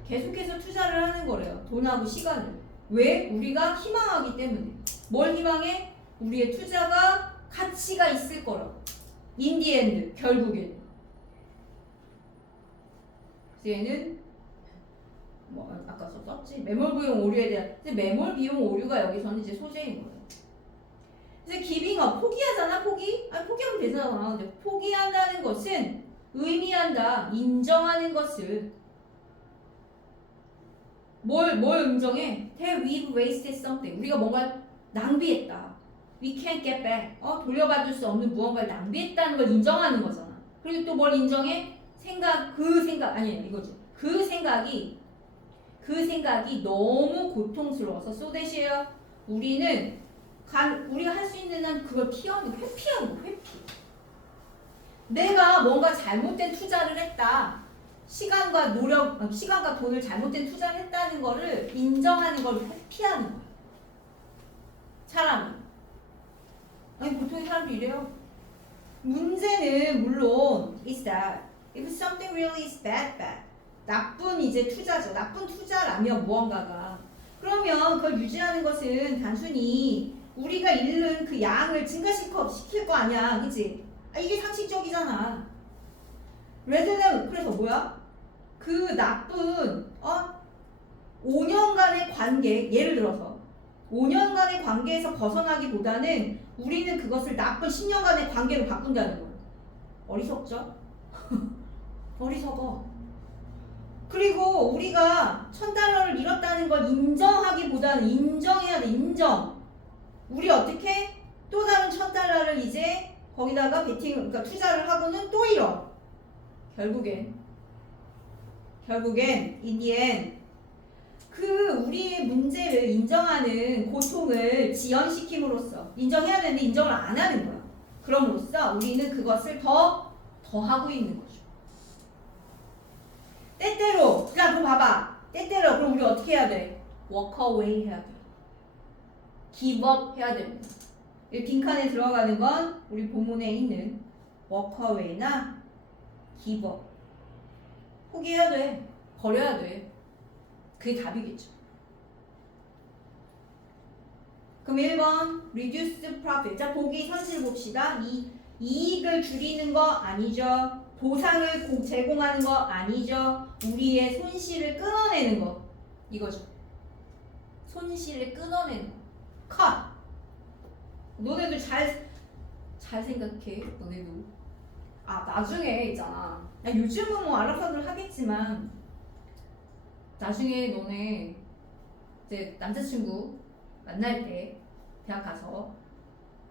계속해서 투자를 하는 거래요. 돈하고 시간을. 왜? 우리가 희망하기 때문에. 뭘 희망해? 우리의 투자가 가치가 있을 거라고. In the end, 결국엔. 그래서 얘는 뭐 아까 썼지? 매몰 비용 오류에 대한. 근데 매몰 비용 오류가 여기서는 이제 소재인 거예요. 이제 기빙업, 포기하잖아, 포기? 포기하면 되잖아. 근데 포기한다는 것은 의미한다, 인정하는 것을. 뭘 인정해? That we've wasted something. 우리가 뭔가 낭비했다. We can't get back. 돌려받을 수 없는 무언가를 낭비했다는 걸 인정하는 거잖아. 그리고 또 뭘 인정해? 아니에요, 이거지. 그 생각이 너무 고통스러워서 소대시에요. 우리가 할 수 있는 한 그걸 회피하는 거, 회피. 내가 뭔가 잘못된 투자를 했다. 시간과 돈을 잘못된 투자를 했다는 거를 인정하는 걸 회피하는 거야. 사람이. 보통의 사람도 이래요. 문제는 물론 is that if something really is bad. 나쁜 이제 투자죠. 나쁜 투자라면 무언가가. 그러면 그걸 유지하는 것은 단순히 우리가 잃는 그 양을 증가시킬 거 아니야. 그치? 이게 상식적이잖아. 그래서 뭐야? 그 나쁜 5년간의 관계, 예를 들어서 5년간의 관계에서 벗어나기보다는 우리는 그것을 나쁜 10년간의 관계로 바꾼다는 거예요. 어리석죠? 어리석어. 그리고 우리가 $1,000를 잃었다는 걸 인정하기보다는 인정해야 돼. 인정. 우리 어떻게 또 다른 $1,000를 이제 거기다가 그러니까 투자를 하고는 또 잃어. 결국엔 in the end 우리의 문제를 인정하는 고통을 지연시킴으로써, 인정해야 되는데 인정을 안 하는 거야. 그럼으로써 우리는 그것을 더 하고 있는 거죠. 때때로, 그럼 봐봐. 때때로 그럼 우리 어떻게 해야 돼? walk away 해야 돼. give up 해야 됩니다. 이 빈칸에 들어가는 건 우리 본문에 있는 walk away나 give up. 포기해야 돼. 버려야 돼. 그게 답이겠죠. 그럼 1번 reduce profit. 자, 보기 현실 봅시다. 이익을 줄이는 거 아니죠. 보상을 제공하는 거 아니죠. 우리의 손실을 끊어내는 거. 이거죠. 손실을 끊어내는 거. 컷. 너네도 잘 생각해. 너네도. 아 나중에 있잖아. 야, 요즘은 뭐 알아서들 하겠지만 나중에 너네 이제 남자친구 만날 때 대학 가서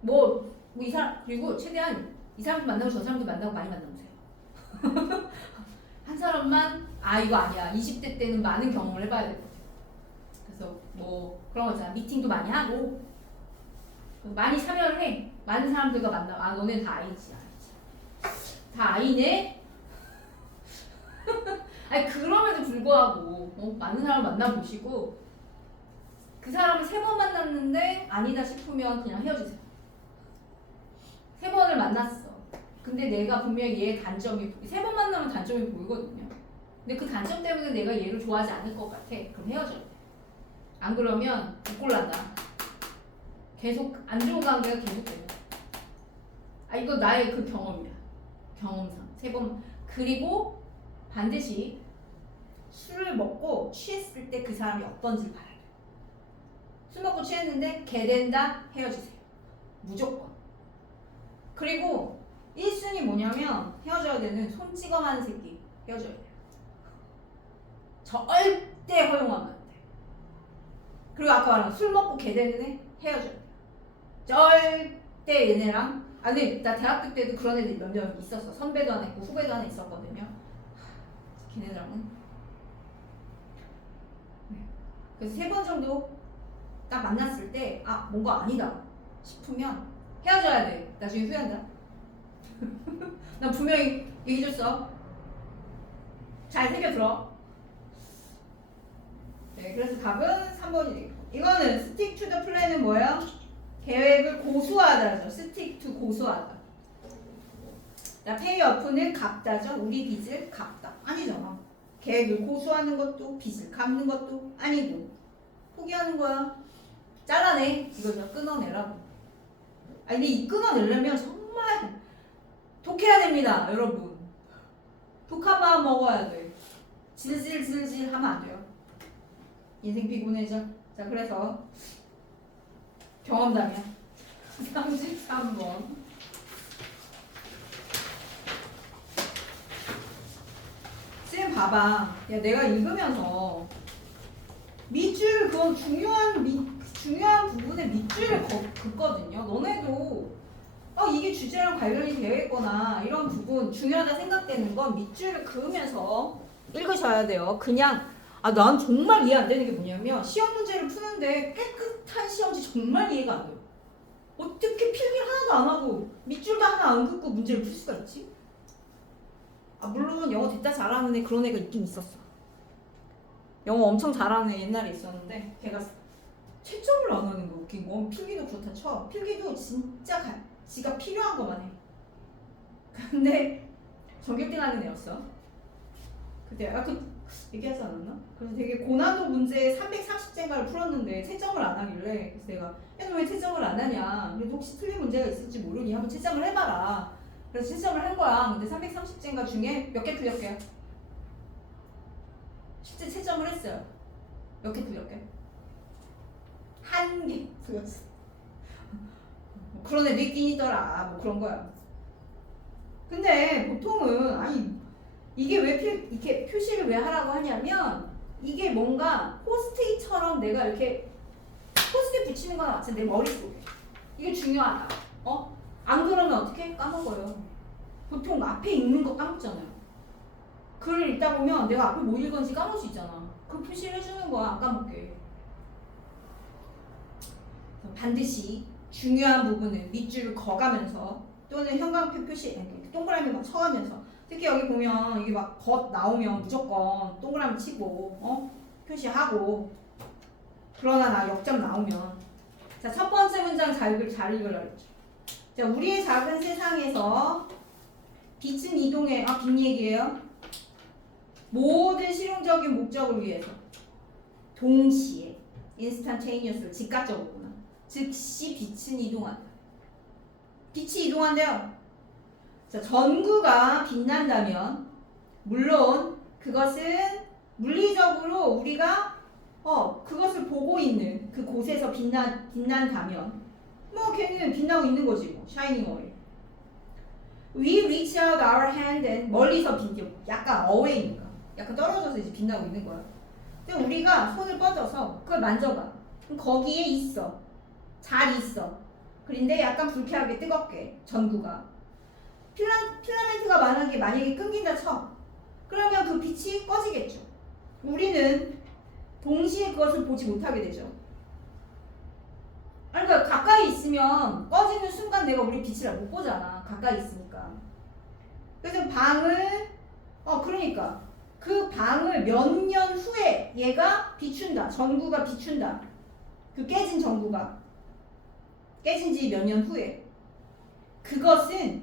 뭐 이 사람 그리고 최대한 이 사람도 만나고 저 사람도 만나고 많이 만나보세요. 한 사람만 아 이거 아니야. 20대 때는 많은 경험을 해봐야 될 것 같아요. 그래서 뭐 그런 거 있잖아. 미팅도 많이 하고 많이 참여를 해. 많은 사람들과 만나. 아 너네는 다 아이지. 다 아이네. 아니 그럼에도 불구하고 많은 사람을 만나보시고 그 사람을 3번 만났는데 아니다 싶으면 그냥 헤어지세요. 3번을 만났어. 근데 내가 분명히 얘의 단점이 3번 만나면 단점이 보이거든요. 근데 그 단점 때문에 내가 얘를 좋아하지 않을 것 같아. 그럼 헤어져야 돼. 안 그러면 뒷골난다. 계속 안 좋은 관계가 계속돼요. 아 이거 나의 그 경험이야. 경험상 3번. 그리고 반드시 술을 먹고 취했을 때 그 사람이 어떤지를 봐야 돼요. 술 먹고 취했는데 개된다 헤어지세요. 무조건. 그리고 1순위 뭐냐면 헤어져야 되는 손찌검하는 새끼 헤어져야 돼요. 절대 허용하면 안 돼. 그리고 아까 말한 술 먹고 개되는 애 헤어져야 돼요. 절대 얘네랑 아니 나 대학교 때도 그런 애들 몇 명 있었어. 선배도 하나 있고 후배도 하나 있었거든요. 걔네들하고는 그래서 3번 정도 딱 만났을 때 아 뭔가 아니다 싶으면 헤어져야 돼. 나중에 후회한다. 난 분명히 얘기해줬어. 잘 새겨 들어. 네, 그래서 답은 3번이 되겠고 이거는 stick to the plan은 뭐예요? 계획을 고수하다죠. stick to 고수하다. 자, pay off는 갚다죠. 우리 빚을 갚다. 아니잖아. 계획을 고수하는 것도 빚을 갚는 것도 아니고 포기하는 거야. 잘라내. 이거죠. 끊어내라고. 아니 근데 이 끊어내려면 정말 독해야 됩니다. 여러분. 독한 마음 먹어야 돼. 질질질질 하면 안 돼요. 인생 피곤해져. 자 그래서 경험담이야. 33번. 쌤 봐봐. 야 내가 읽으면서 밑줄 그건 중요한 부분에 밑줄을 긋거든요. 너네도 이게 주제랑 관련이 되어 있거나 이런 부분 중요하다 생각되는 건 밑줄을 그으면서 읽으셔야 돼요. 그냥 난 정말 이해 안 되는 게 뭐냐면 시험 문제를 푸는데 깨끗한 시험지 정말 이해가 안 돼요. 어떻게 필기 하나도 안 하고 밑줄도 하나 안 긋고 문제를 풀 수가 있지? 물론 영어 됐다 잘하는 애 그런 애가 있긴 있었어. 영어 엄청 잘하는 애 옛날에 있었는데 걔가 채점을 안 하는 거 웃긴 거. 필기도 그렇다 쳐. 필기도 진짜 지가 필요한 것만 해. 근데 전교 1등 하는 애였어. 그때 얘기하지 않았나? 그래서 되게 고난도 문제 330개인가를 풀었는데 채점을 안 하길래 그래서 내가 야 너 왜 채점을 안 하냐? 그래도 혹시 틀린 문제가 있을지 모르니 한번 채점을 해봐라. 그래서 채점을 한 거야. 근데 330개인가 중에 몇 개 틀렸게요? 실제 채점을 했어요. 몇 개 틀렸게? 1개 틀렸어. 뭐 그런 애도 있긴 있더라. 뭐 그런 거야. 근데 보통은 이게 왜 이렇게 표시를 왜 하라고 하냐면 이게 뭔가 포스트잇처럼 내가 이렇게 포스트잇 붙이는 거나 마찬가지 내 머릿속에 이게 중요하다. 안 그러면 어떻게 까먹어요. 보통 앞에 읽는 거 까먹잖아요. 글을 읽다 보면 내가 앞에 뭐 읽었는지 까먹을 수 있잖아. 그 표시를 해주는 거야. 안 까먹게. 반드시 중요한 부분은 밑줄을 그어가면서 또는 형광펜 표시 동그라미 막 쳐가면서 특히 여기 보면 이게 막 겉 나오면 무조건 동그라미 치고 표시하고 그러나 나 역점 나오면 자 첫 번째 문장 잘 읽으라 그랬죠. 자 우리의 작은 세상에서 빛은 이동해 빛 얘기예요. 모든 실용적인 목적을 위해서 동시에 instantaneously 즉각적으로구나. 즉시 빛은 이동한다. 빛이 이동한대요. 자, 전구가 빛난다면 물론 그것은 물리적으로 우리가 그것을 보고 있는 그 곳에서 빛난다면 뭐 걔는 빛나고 있는 거지 뭐 shining away. We reach out our hand and 멀리서 약간 away니까 약간 떨어져서 이제 빛나고 있는 거야. 근데 우리가 손을 뻗어서 그걸 만져봐. 그럼 거기에 있어. 잘 있어. 그런데 약간 불쾌하게 뜨겁게 전구가 필라멘트가 만약에 끊긴다 쳐. 그러면 그 빛이 꺼지겠죠. 우리는 동시에 그것을 보지 못하게 되죠. 아니, 그러니까 가까이 있으면 꺼지는 순간 내가 우리 빛을 못 보잖아. 가까이 있으니까. 그래서 그러니까 그 방을 몇 년 후에 얘가 비춘다. 전구가 비춘다. 그 깨진 전구가 깨진 지 몇 년 후에 그것은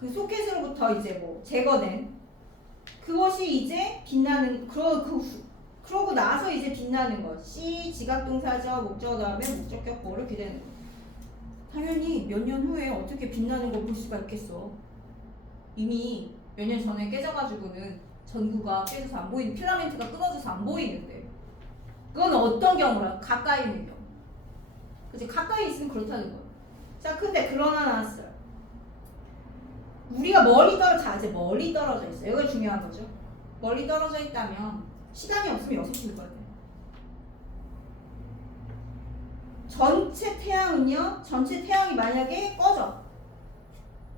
그 소켓으로부터 이제 뭐 제거된 그것이 이제 빛나는 그러고 나서 이제 빛나는 것. C 지각동사죠. 목적어 다음에 목적격 보호 이렇게 되는 거. 당연히 몇 년 후에 어떻게 빛나는 걸 볼 수가 있겠어. 이미 몇 년 전에 깨져가지고는 전구가 깨져서 안 보이는 필라멘트가 끊어져서 안 보이는데 그건 어떤 경우라? 가까이 있는 경우. 그치? 가까이 있으면 그렇다는 거야. 자, 근데 그러나 나왔어요. 우리가 멀리 떨어져 있어요. 이거 중요한 거죠. 멀리 떨어져 있다면 시간이 없으면 여기서 볼 거야. 전체 태양이 만약에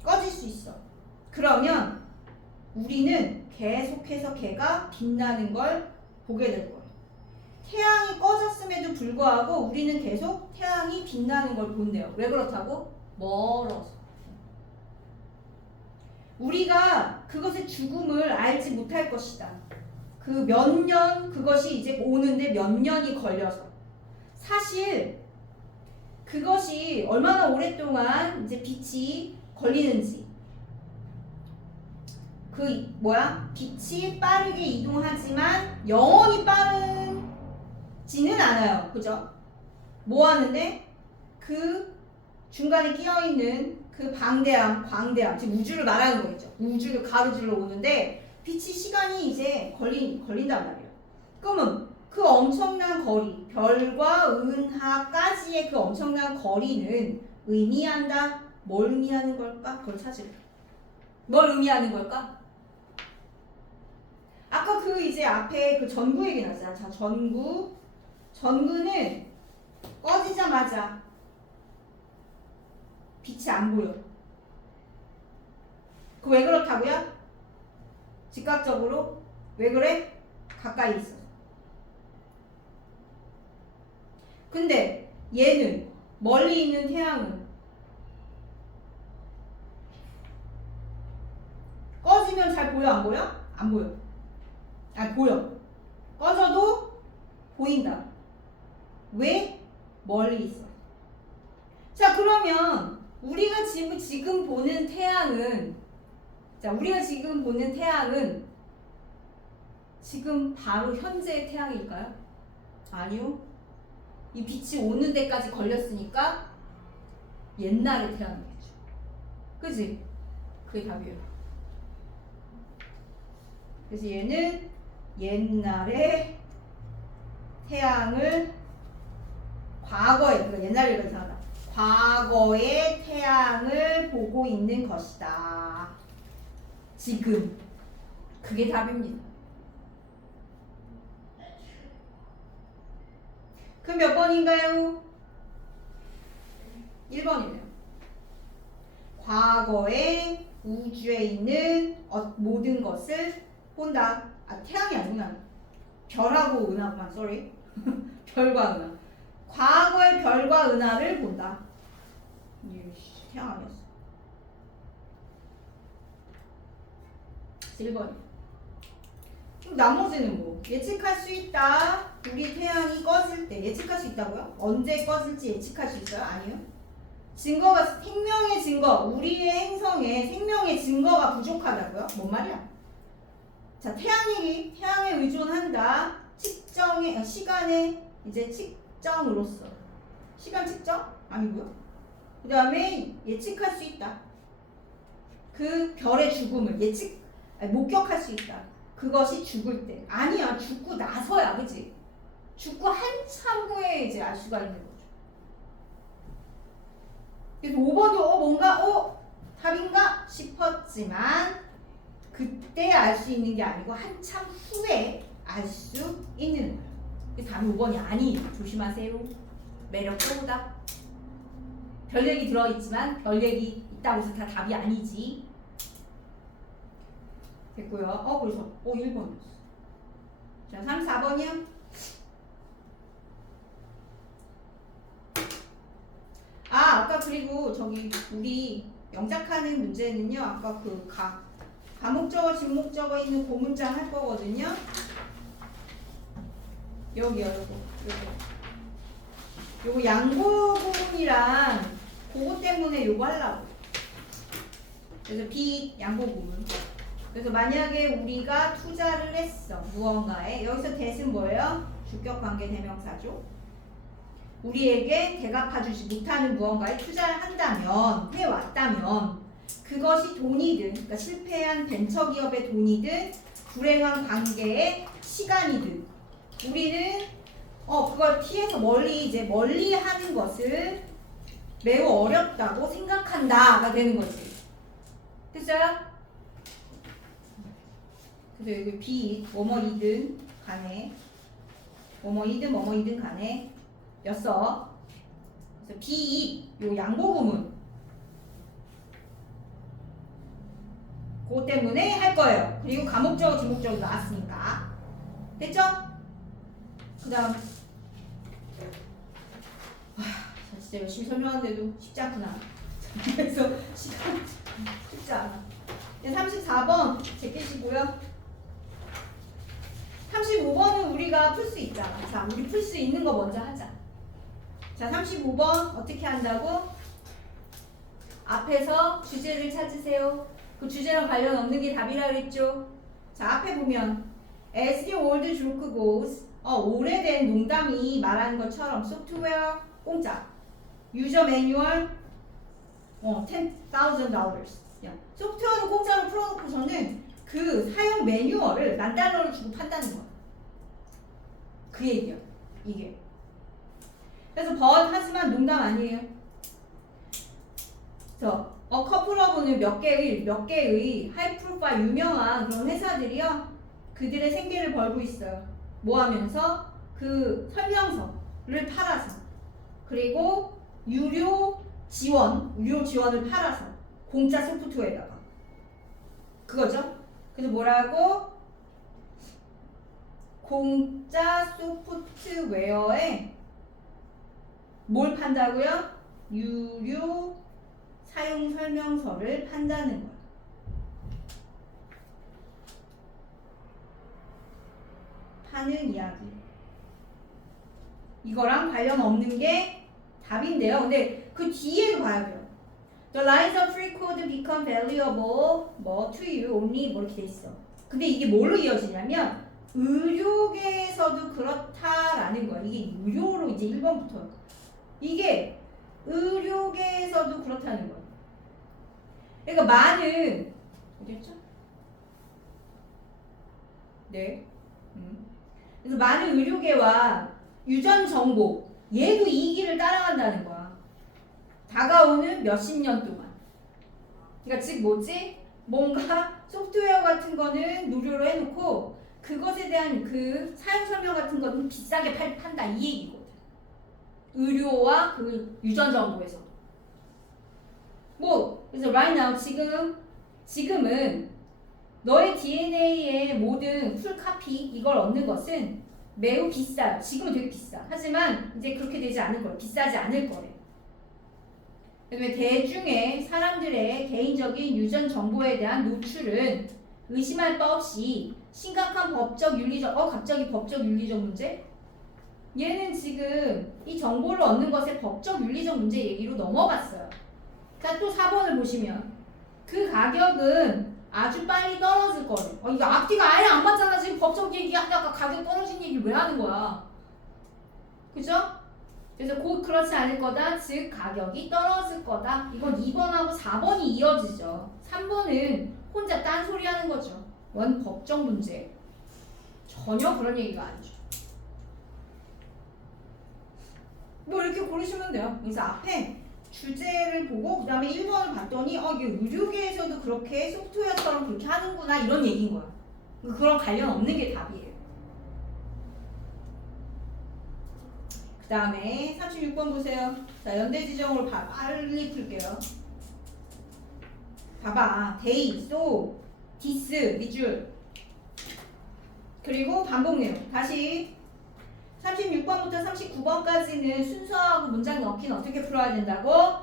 꺼질 수 있어. 그러면 우리는 계속해서 걔가 빛나는 걸 보게 될 거예요. 태양이 꺼졌음에도 불구하고 우리는 계속 태양이 빛나는 걸 본대요. 왜 그렇다고? 멀어서. 우리가 그것의 죽음을 알지 못할 것이다. 그 몇 년, 그것이 이제 오는데 몇 년이 걸려서. 사실 그것이 얼마나 오랫동안 이제 빛이 걸리는지. 빛이 빠르게 이동하지만 영원히 빠르지는 않아요. 그죠? 뭐 하는데? 그 중간에 끼어있는 그 광대암, 지금 우주를 말하는 거겠죠. 우주를 가로질러 오는데 빛이 시간이 이제 걸린단 말이에요. 그러면 그 엄청난 거리, 별과 은하까지의 그 엄청난 거리는 의미한다. 뭘 의미하는 걸까? 그걸 찾으려. 뭘 의미하는 걸까? 아까 그 이제 앞에 그 전구 얘기 나왔잖아. 자, 전구는 꺼지자마자 빛이 안 보여. 그 왜 그렇다고요? 즉각적으로 왜 그래? 가까이 있어. 근데 얘는 멀리 있는 태양은 꺼지면 잘 보여 안 보여? 안 보여. 보여. 꺼져도 보인다. 왜? 멀리 있어. 자, 그러면 우리가 지금 보는 태양은 지금 바로 현재의 태양일까요? 아니요. 이 빛이 오는 데까지 걸렸으니까 옛날의 태양이겠죠. 그지? 그게 답이에요. 그래서 얘는 옛날의 태양을 옛날에 이상하다. 과거의 태양을 보고 있는 것이다. 지금. 그게 답입니다. 그럼 몇 번인가요? 1번이네요. 과거의 우주에 있는 모든 것을 본다. 태양이 아니구나. 별하고 은하구나. sorry. 별과 은하. 과거의 별과 은하를 본다. 태양 아니었어. 1번이. 나머지는 뭐? 예측할 수 있다. 우리 태양이 꺼질 때 예측할 수 있다고요? 언제 꺼질지 예측할 수 있어요? 아니요. 생명의 증거, 우리의 행성에 생명의 증거가 부족하다고요? 뭔 말이야? 자, 태양에 의존한다. 시간의 이제 측정으로서. 시간 측정? 아니고요. 그 다음에 예측할 수 있다. 그 별의 죽음을 목격할 수 있다. 그것이 죽을 때. 아니야, 죽고 나서야, 그치? 죽고 한참 후에 이제 알 수가 있는 거죠. 그래서 5번도 뭔가 답인가 싶었지만 그때 알 수 있는 게 아니고 한참 후에 알 수 있는 거예요. 그래서 답이 5번이 아니에요. 조심하세요. 매력 또다. 별 얘기 들어있지만 별 얘기 있다고 해서 다 답이 아니지. 됐고요. 그래서 1번이었어. 자, 34번이요. 아까 그리고 저기 우리 영작하는 문제는요. 아까 그 가목적어, 직목적어 있는 그 문장 할 거거든요. 여기요, 요거 양보 부분이랑 그거 때문에 요거 하려고. 그래서 빚 양보 부분. 그래서 만약에 우리가 투자를 했어 무언가에, 여기서 대신 뭐예요? 주격관계 대명사죠. 우리에게 대갚아주지 못하는 무언가에 투자를 한다면, 해왔다면 그것이 돈이든, 그러니까 실패한 벤처기업의 돈이든 불행한 관계의 시간이든 우리는 그걸 피해서 멀리 하는 것을 매우 어렵다고 생각한다가 되는 거지. 됐어요? 그래서 여기 빚 뭐뭐이든 간에 뭐뭐이든 간에 였어. 그래서 빚 요 양보구문 그거 때문에 할 거예요. 그리고 가목적어 지목적어 나왔으니까. 됐죠? 그 다음 진짜 열심히 설명하는데도 쉽지 않구나. 그래서 시간 쉽지 않아. 34번 제끼시고요. 35번은 우리가 풀 수 있잖아. 자, 우리 풀 수 있는 거 먼저 하자. 자, 35번 어떻게 한다고? 앞에서 주제를 찾으세요. 그 주제랑 관련 없는 게 답이라 그랬죠. 자, 앞에 보면 As the old joke goes, 오래된 농담이 말하는 것처럼 소프트웨어 공짜, 유저 매뉴얼 $10,000. 소프트웨어는 공짜로 풀어놓고서는 그 사용 매뉴얼을 $10,000를 주고 판다는 거야. 그 얘기야. 이게. 그래서 하지만 농담 아니에요. 그래서 커플업은 몇 개의 하이 프로파일 유명한 그런 회사들이요. 그들의 생계를 벌고 있어요. 뭐 하면서? 그 설명서를 팔아서. 그리고 유료 지원을 팔아서. 공짜 소프트웨어에다가. 그거죠? 그래서 뭐라고? 공짜 소프트웨어에 뭘 판다고요? 유료 사용 설명서를 판다는 거예요. 하는 이야기. 이거랑 관련 없는 게 답인데요. 근데 그 뒤에도 봐야 돼요. The lines of free code become valuable to you only 이렇게 돼 있어. 근데 이게 뭘로 이어지냐면 의료계에서도 그렇다라는 거야. 이게 의료로 이제 1번부터 이게 의료계에서도 그렇다는 거야. 그러니까 많은 어디였죠? 네. 그래서 많은 의료계와 유전 정보 얘도 이 길을 따라간다는 거야. 다가오는 몇십 년 동안. 그러니까 즉 뭐지? 뭔가 소프트웨어 같은 거는 무료로 해놓고 그것에 대한 그 사용 설명 같은 거는 비싸게 판다 이 얘기거든. 의료와 그 유전 정보에서. 그래서 right now 지금은 너의 DNA의 모든 풀 카피 이걸 얻는 것은 매우 비싸요. 지금은 되게 비싸. 하지만 이제 그렇게 되지 않을 거예요. 비싸지 않을 거래. 그다음에 대중의 사람들의 개인적인 유전 정보에 대한 노출은 의심할 바 없이 심각한 법적 윤리적 갑자기 법적 윤리적 문제? 얘는 지금 이 정보를 얻는 것의 법적 윤리적 문제 얘기로 넘어갔어요. 자, 또 4번을 보시면 그 가격은 아주 빨리 떨어질 거래. 이거 앞뒤가 아예 안 맞잖아. 지금 법적 얘기하다가 가격 떨어진 얘기를 왜 하는 거야? 그죠? 그래서 곧 그렇지 않을 거다. 즉 가격이 떨어질 거다. 이건 2번하고 4번이 이어지죠. 3번은 혼자 딴소리 하는 거죠. 원 법적 문제. 전혀 그런 얘기가 아니죠. 뭐 이렇게 고르시면 돼요. 그래서 앞에 주제를 보고 그 다음에 1번을 봤더니 이게 의료계에서도 그렇게 소프트웨어처럼 그렇게 하는구나 이런 얘기인 거야. 그런 관련 없는 게 답이에요. 그 다음에 36번 보세요. 자, 연대지정으로 빨리 풀게요. 봐봐. they, so, this, 밑줄. 그리고 반복 내용. 다시 36번부터 39번까지는 순서하고 문장 넣기는 어떻게 풀어야 된다고?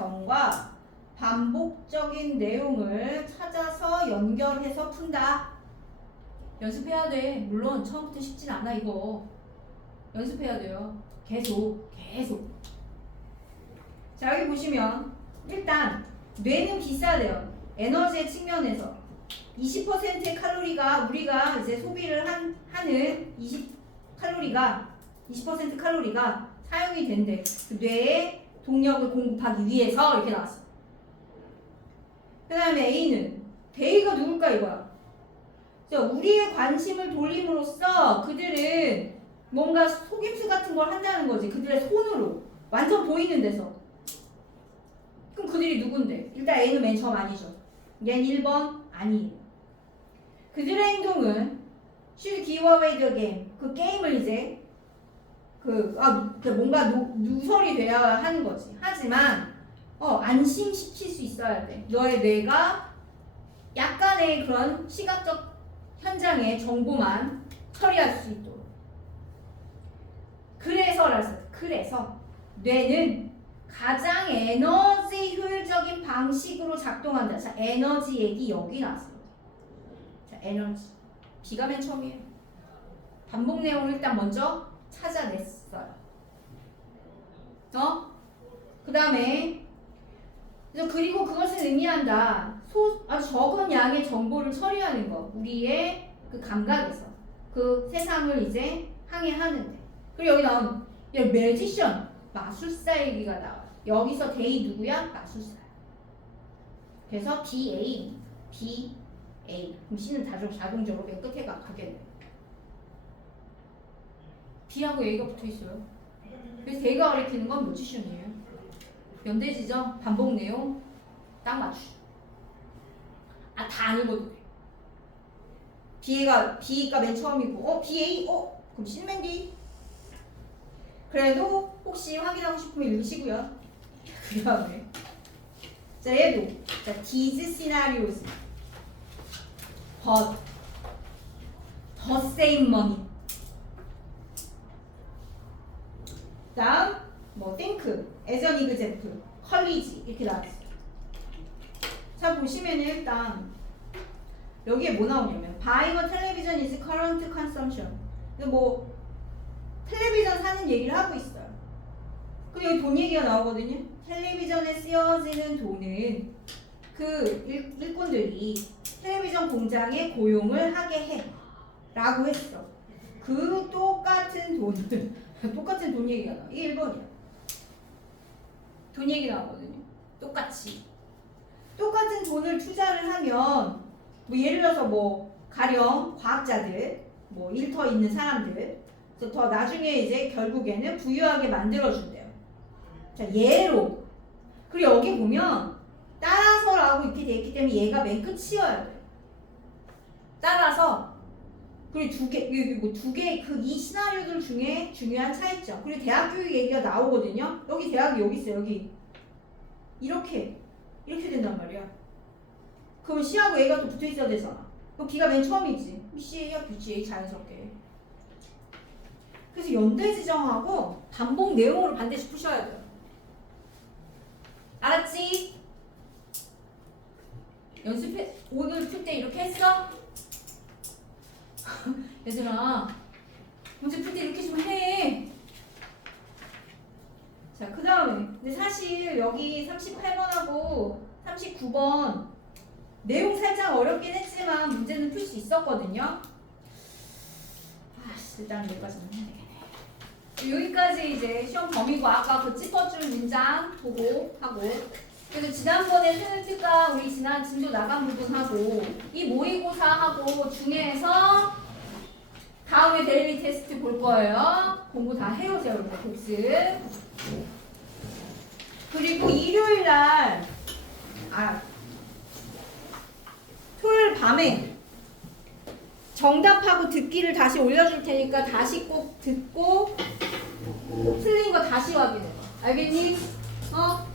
연대지정과 반복적인 내용을 찾아서 연결해서 푼다. 연습해야 돼. 물론 처음부터 쉽진 않아 이거. 연습해야 돼요. 계속. 자, 여기 보시면 일단 뇌는 비싸대요. 에너지의 측면에서 20%의 칼로리가 우리가 이제 소비를 하는 20% 칼로리가 사용이 된대. 그 뇌에 동력을 공급하기 위해서 이렇게 나왔어. 그 다음에 A는 A가 누굴까 이거야. 우리의 관심을 돌림으로써 그들은 뭔가 속임수 같은 걸 한다는 거지. 그들의 손으로 완전 보이는 데서. 그럼 그들이 누군데? 일단 A는 맨 처음 아니죠. 얘는 1번 아니에요. 그들의 행동은 should give away the game. 그 게임을 이제 뭔가 누설이 돼야 하는 거지. 하지만 안심시킬 수 있어야 돼. 너의 뇌가 약간의 그런 시각적 현장의 정보만 처리할 수 있도록. 그래서 뇌는 가장 에너지 효율적인 방식으로 작동한다. 자, 에너지 얘기 여기 나왔어요. 자, 에너지. B가 맨 처음이에요. 반복 내용을 일단 먼저 찾아냈어요. 그 다음에 그리고 그것을 의미한다. 아주 적은 양의 정보를 처리하는 것. 우리의 그 감각에서 그 세상을 이제 항해하는데. 그리고 여기 나온 매지션, 마술사 얘기가 나와. 여기서 데이 누구야? 마술사. 그래서 BA. 그럼 C는 자동적으로 맨 끝에 가겠네. B하고 A가 붙어있어요. 그래서 A가 가리키는 건 매지션이에요. 연대지정, 반복 내용 딱 맞추죠. 다 안 읽어도 돼. B가 맨 처음이고 BA? 그럼 C는 맨 뒤. 그래도 혹시 확인하고 싶으면 읽으시고요. 그 다음에 자, 얘도 these scenarios but the same money. 다음 think, as an example, college 이렇게 나왔어요. 자, 보시면 일단 여기에 뭐 나오냐면 buying a television is current consumption. 텔레비전 사는 얘기를 하고 있어요. 그리고 여기 돈 얘기가 나오거든요. 텔레비전에 쓰여지는 돈은 그 일꾼들이 텔레비전 공장에 고용을 하게 해 라고 했어. 그 똑같은 돈을 똑같은 돈 얘기가 나와. 이게 1번이야. 돈 얘기 나오거든요. 똑같은 돈을 투자를 하면 예를 들어서 가령 과학자들 일터 있는 사람들 더 나중에 이제 결국에는 부유하게 만들어준대요. 자, 예로. 그리고 여기 보면 따라서라고 이렇게 돼 있기 때문에 얘가 맨 끝이어야 돼. 따라서. 그리고 두 개, 이 시나리오들 중에 중요한 차이점. 그리고 대학 교육 얘기가 나오거든요. 여기 대학이 여기 있어요. 여기. 이렇게 된단 말이야. 그럼 C하고 A가 또 붙어 있어야 되잖아. 그럼 B가 맨 처음이지. C, A야, B, A 자연스럽게. 그래서 연대지정하고 반복 내용으로 반드시 푸셔야 돼요. 알았지? 연습해. 오늘 풀 때 이렇게 했어? 얘들아, 문제 풀 때 이렇게 좀 해. 자, 그 다음에 근데 사실 여기 38번하고 39번 내용 살짝 어렵긴 했지만 문제는 풀 수 있었거든요. 일단 여기까지는 해야 되겠네. 여기까지 이제 시험 범위고 아까 그 짚어준 문장 보고 하고, 그래서 지난번에 트가 우리 지난 진도 나간 부분하고 이 모의고사하고 중에서 다음에 데일리 테스트 볼 거예요. 공부 다 해오세요. 이렇게 복습. 그리고 일요일 날, 토요일 밤에 정답하고 듣기를 다시 올려줄 테니까 다시 꼭 듣고 틀린 거 다시 확인해 봐. 알겠니? 어?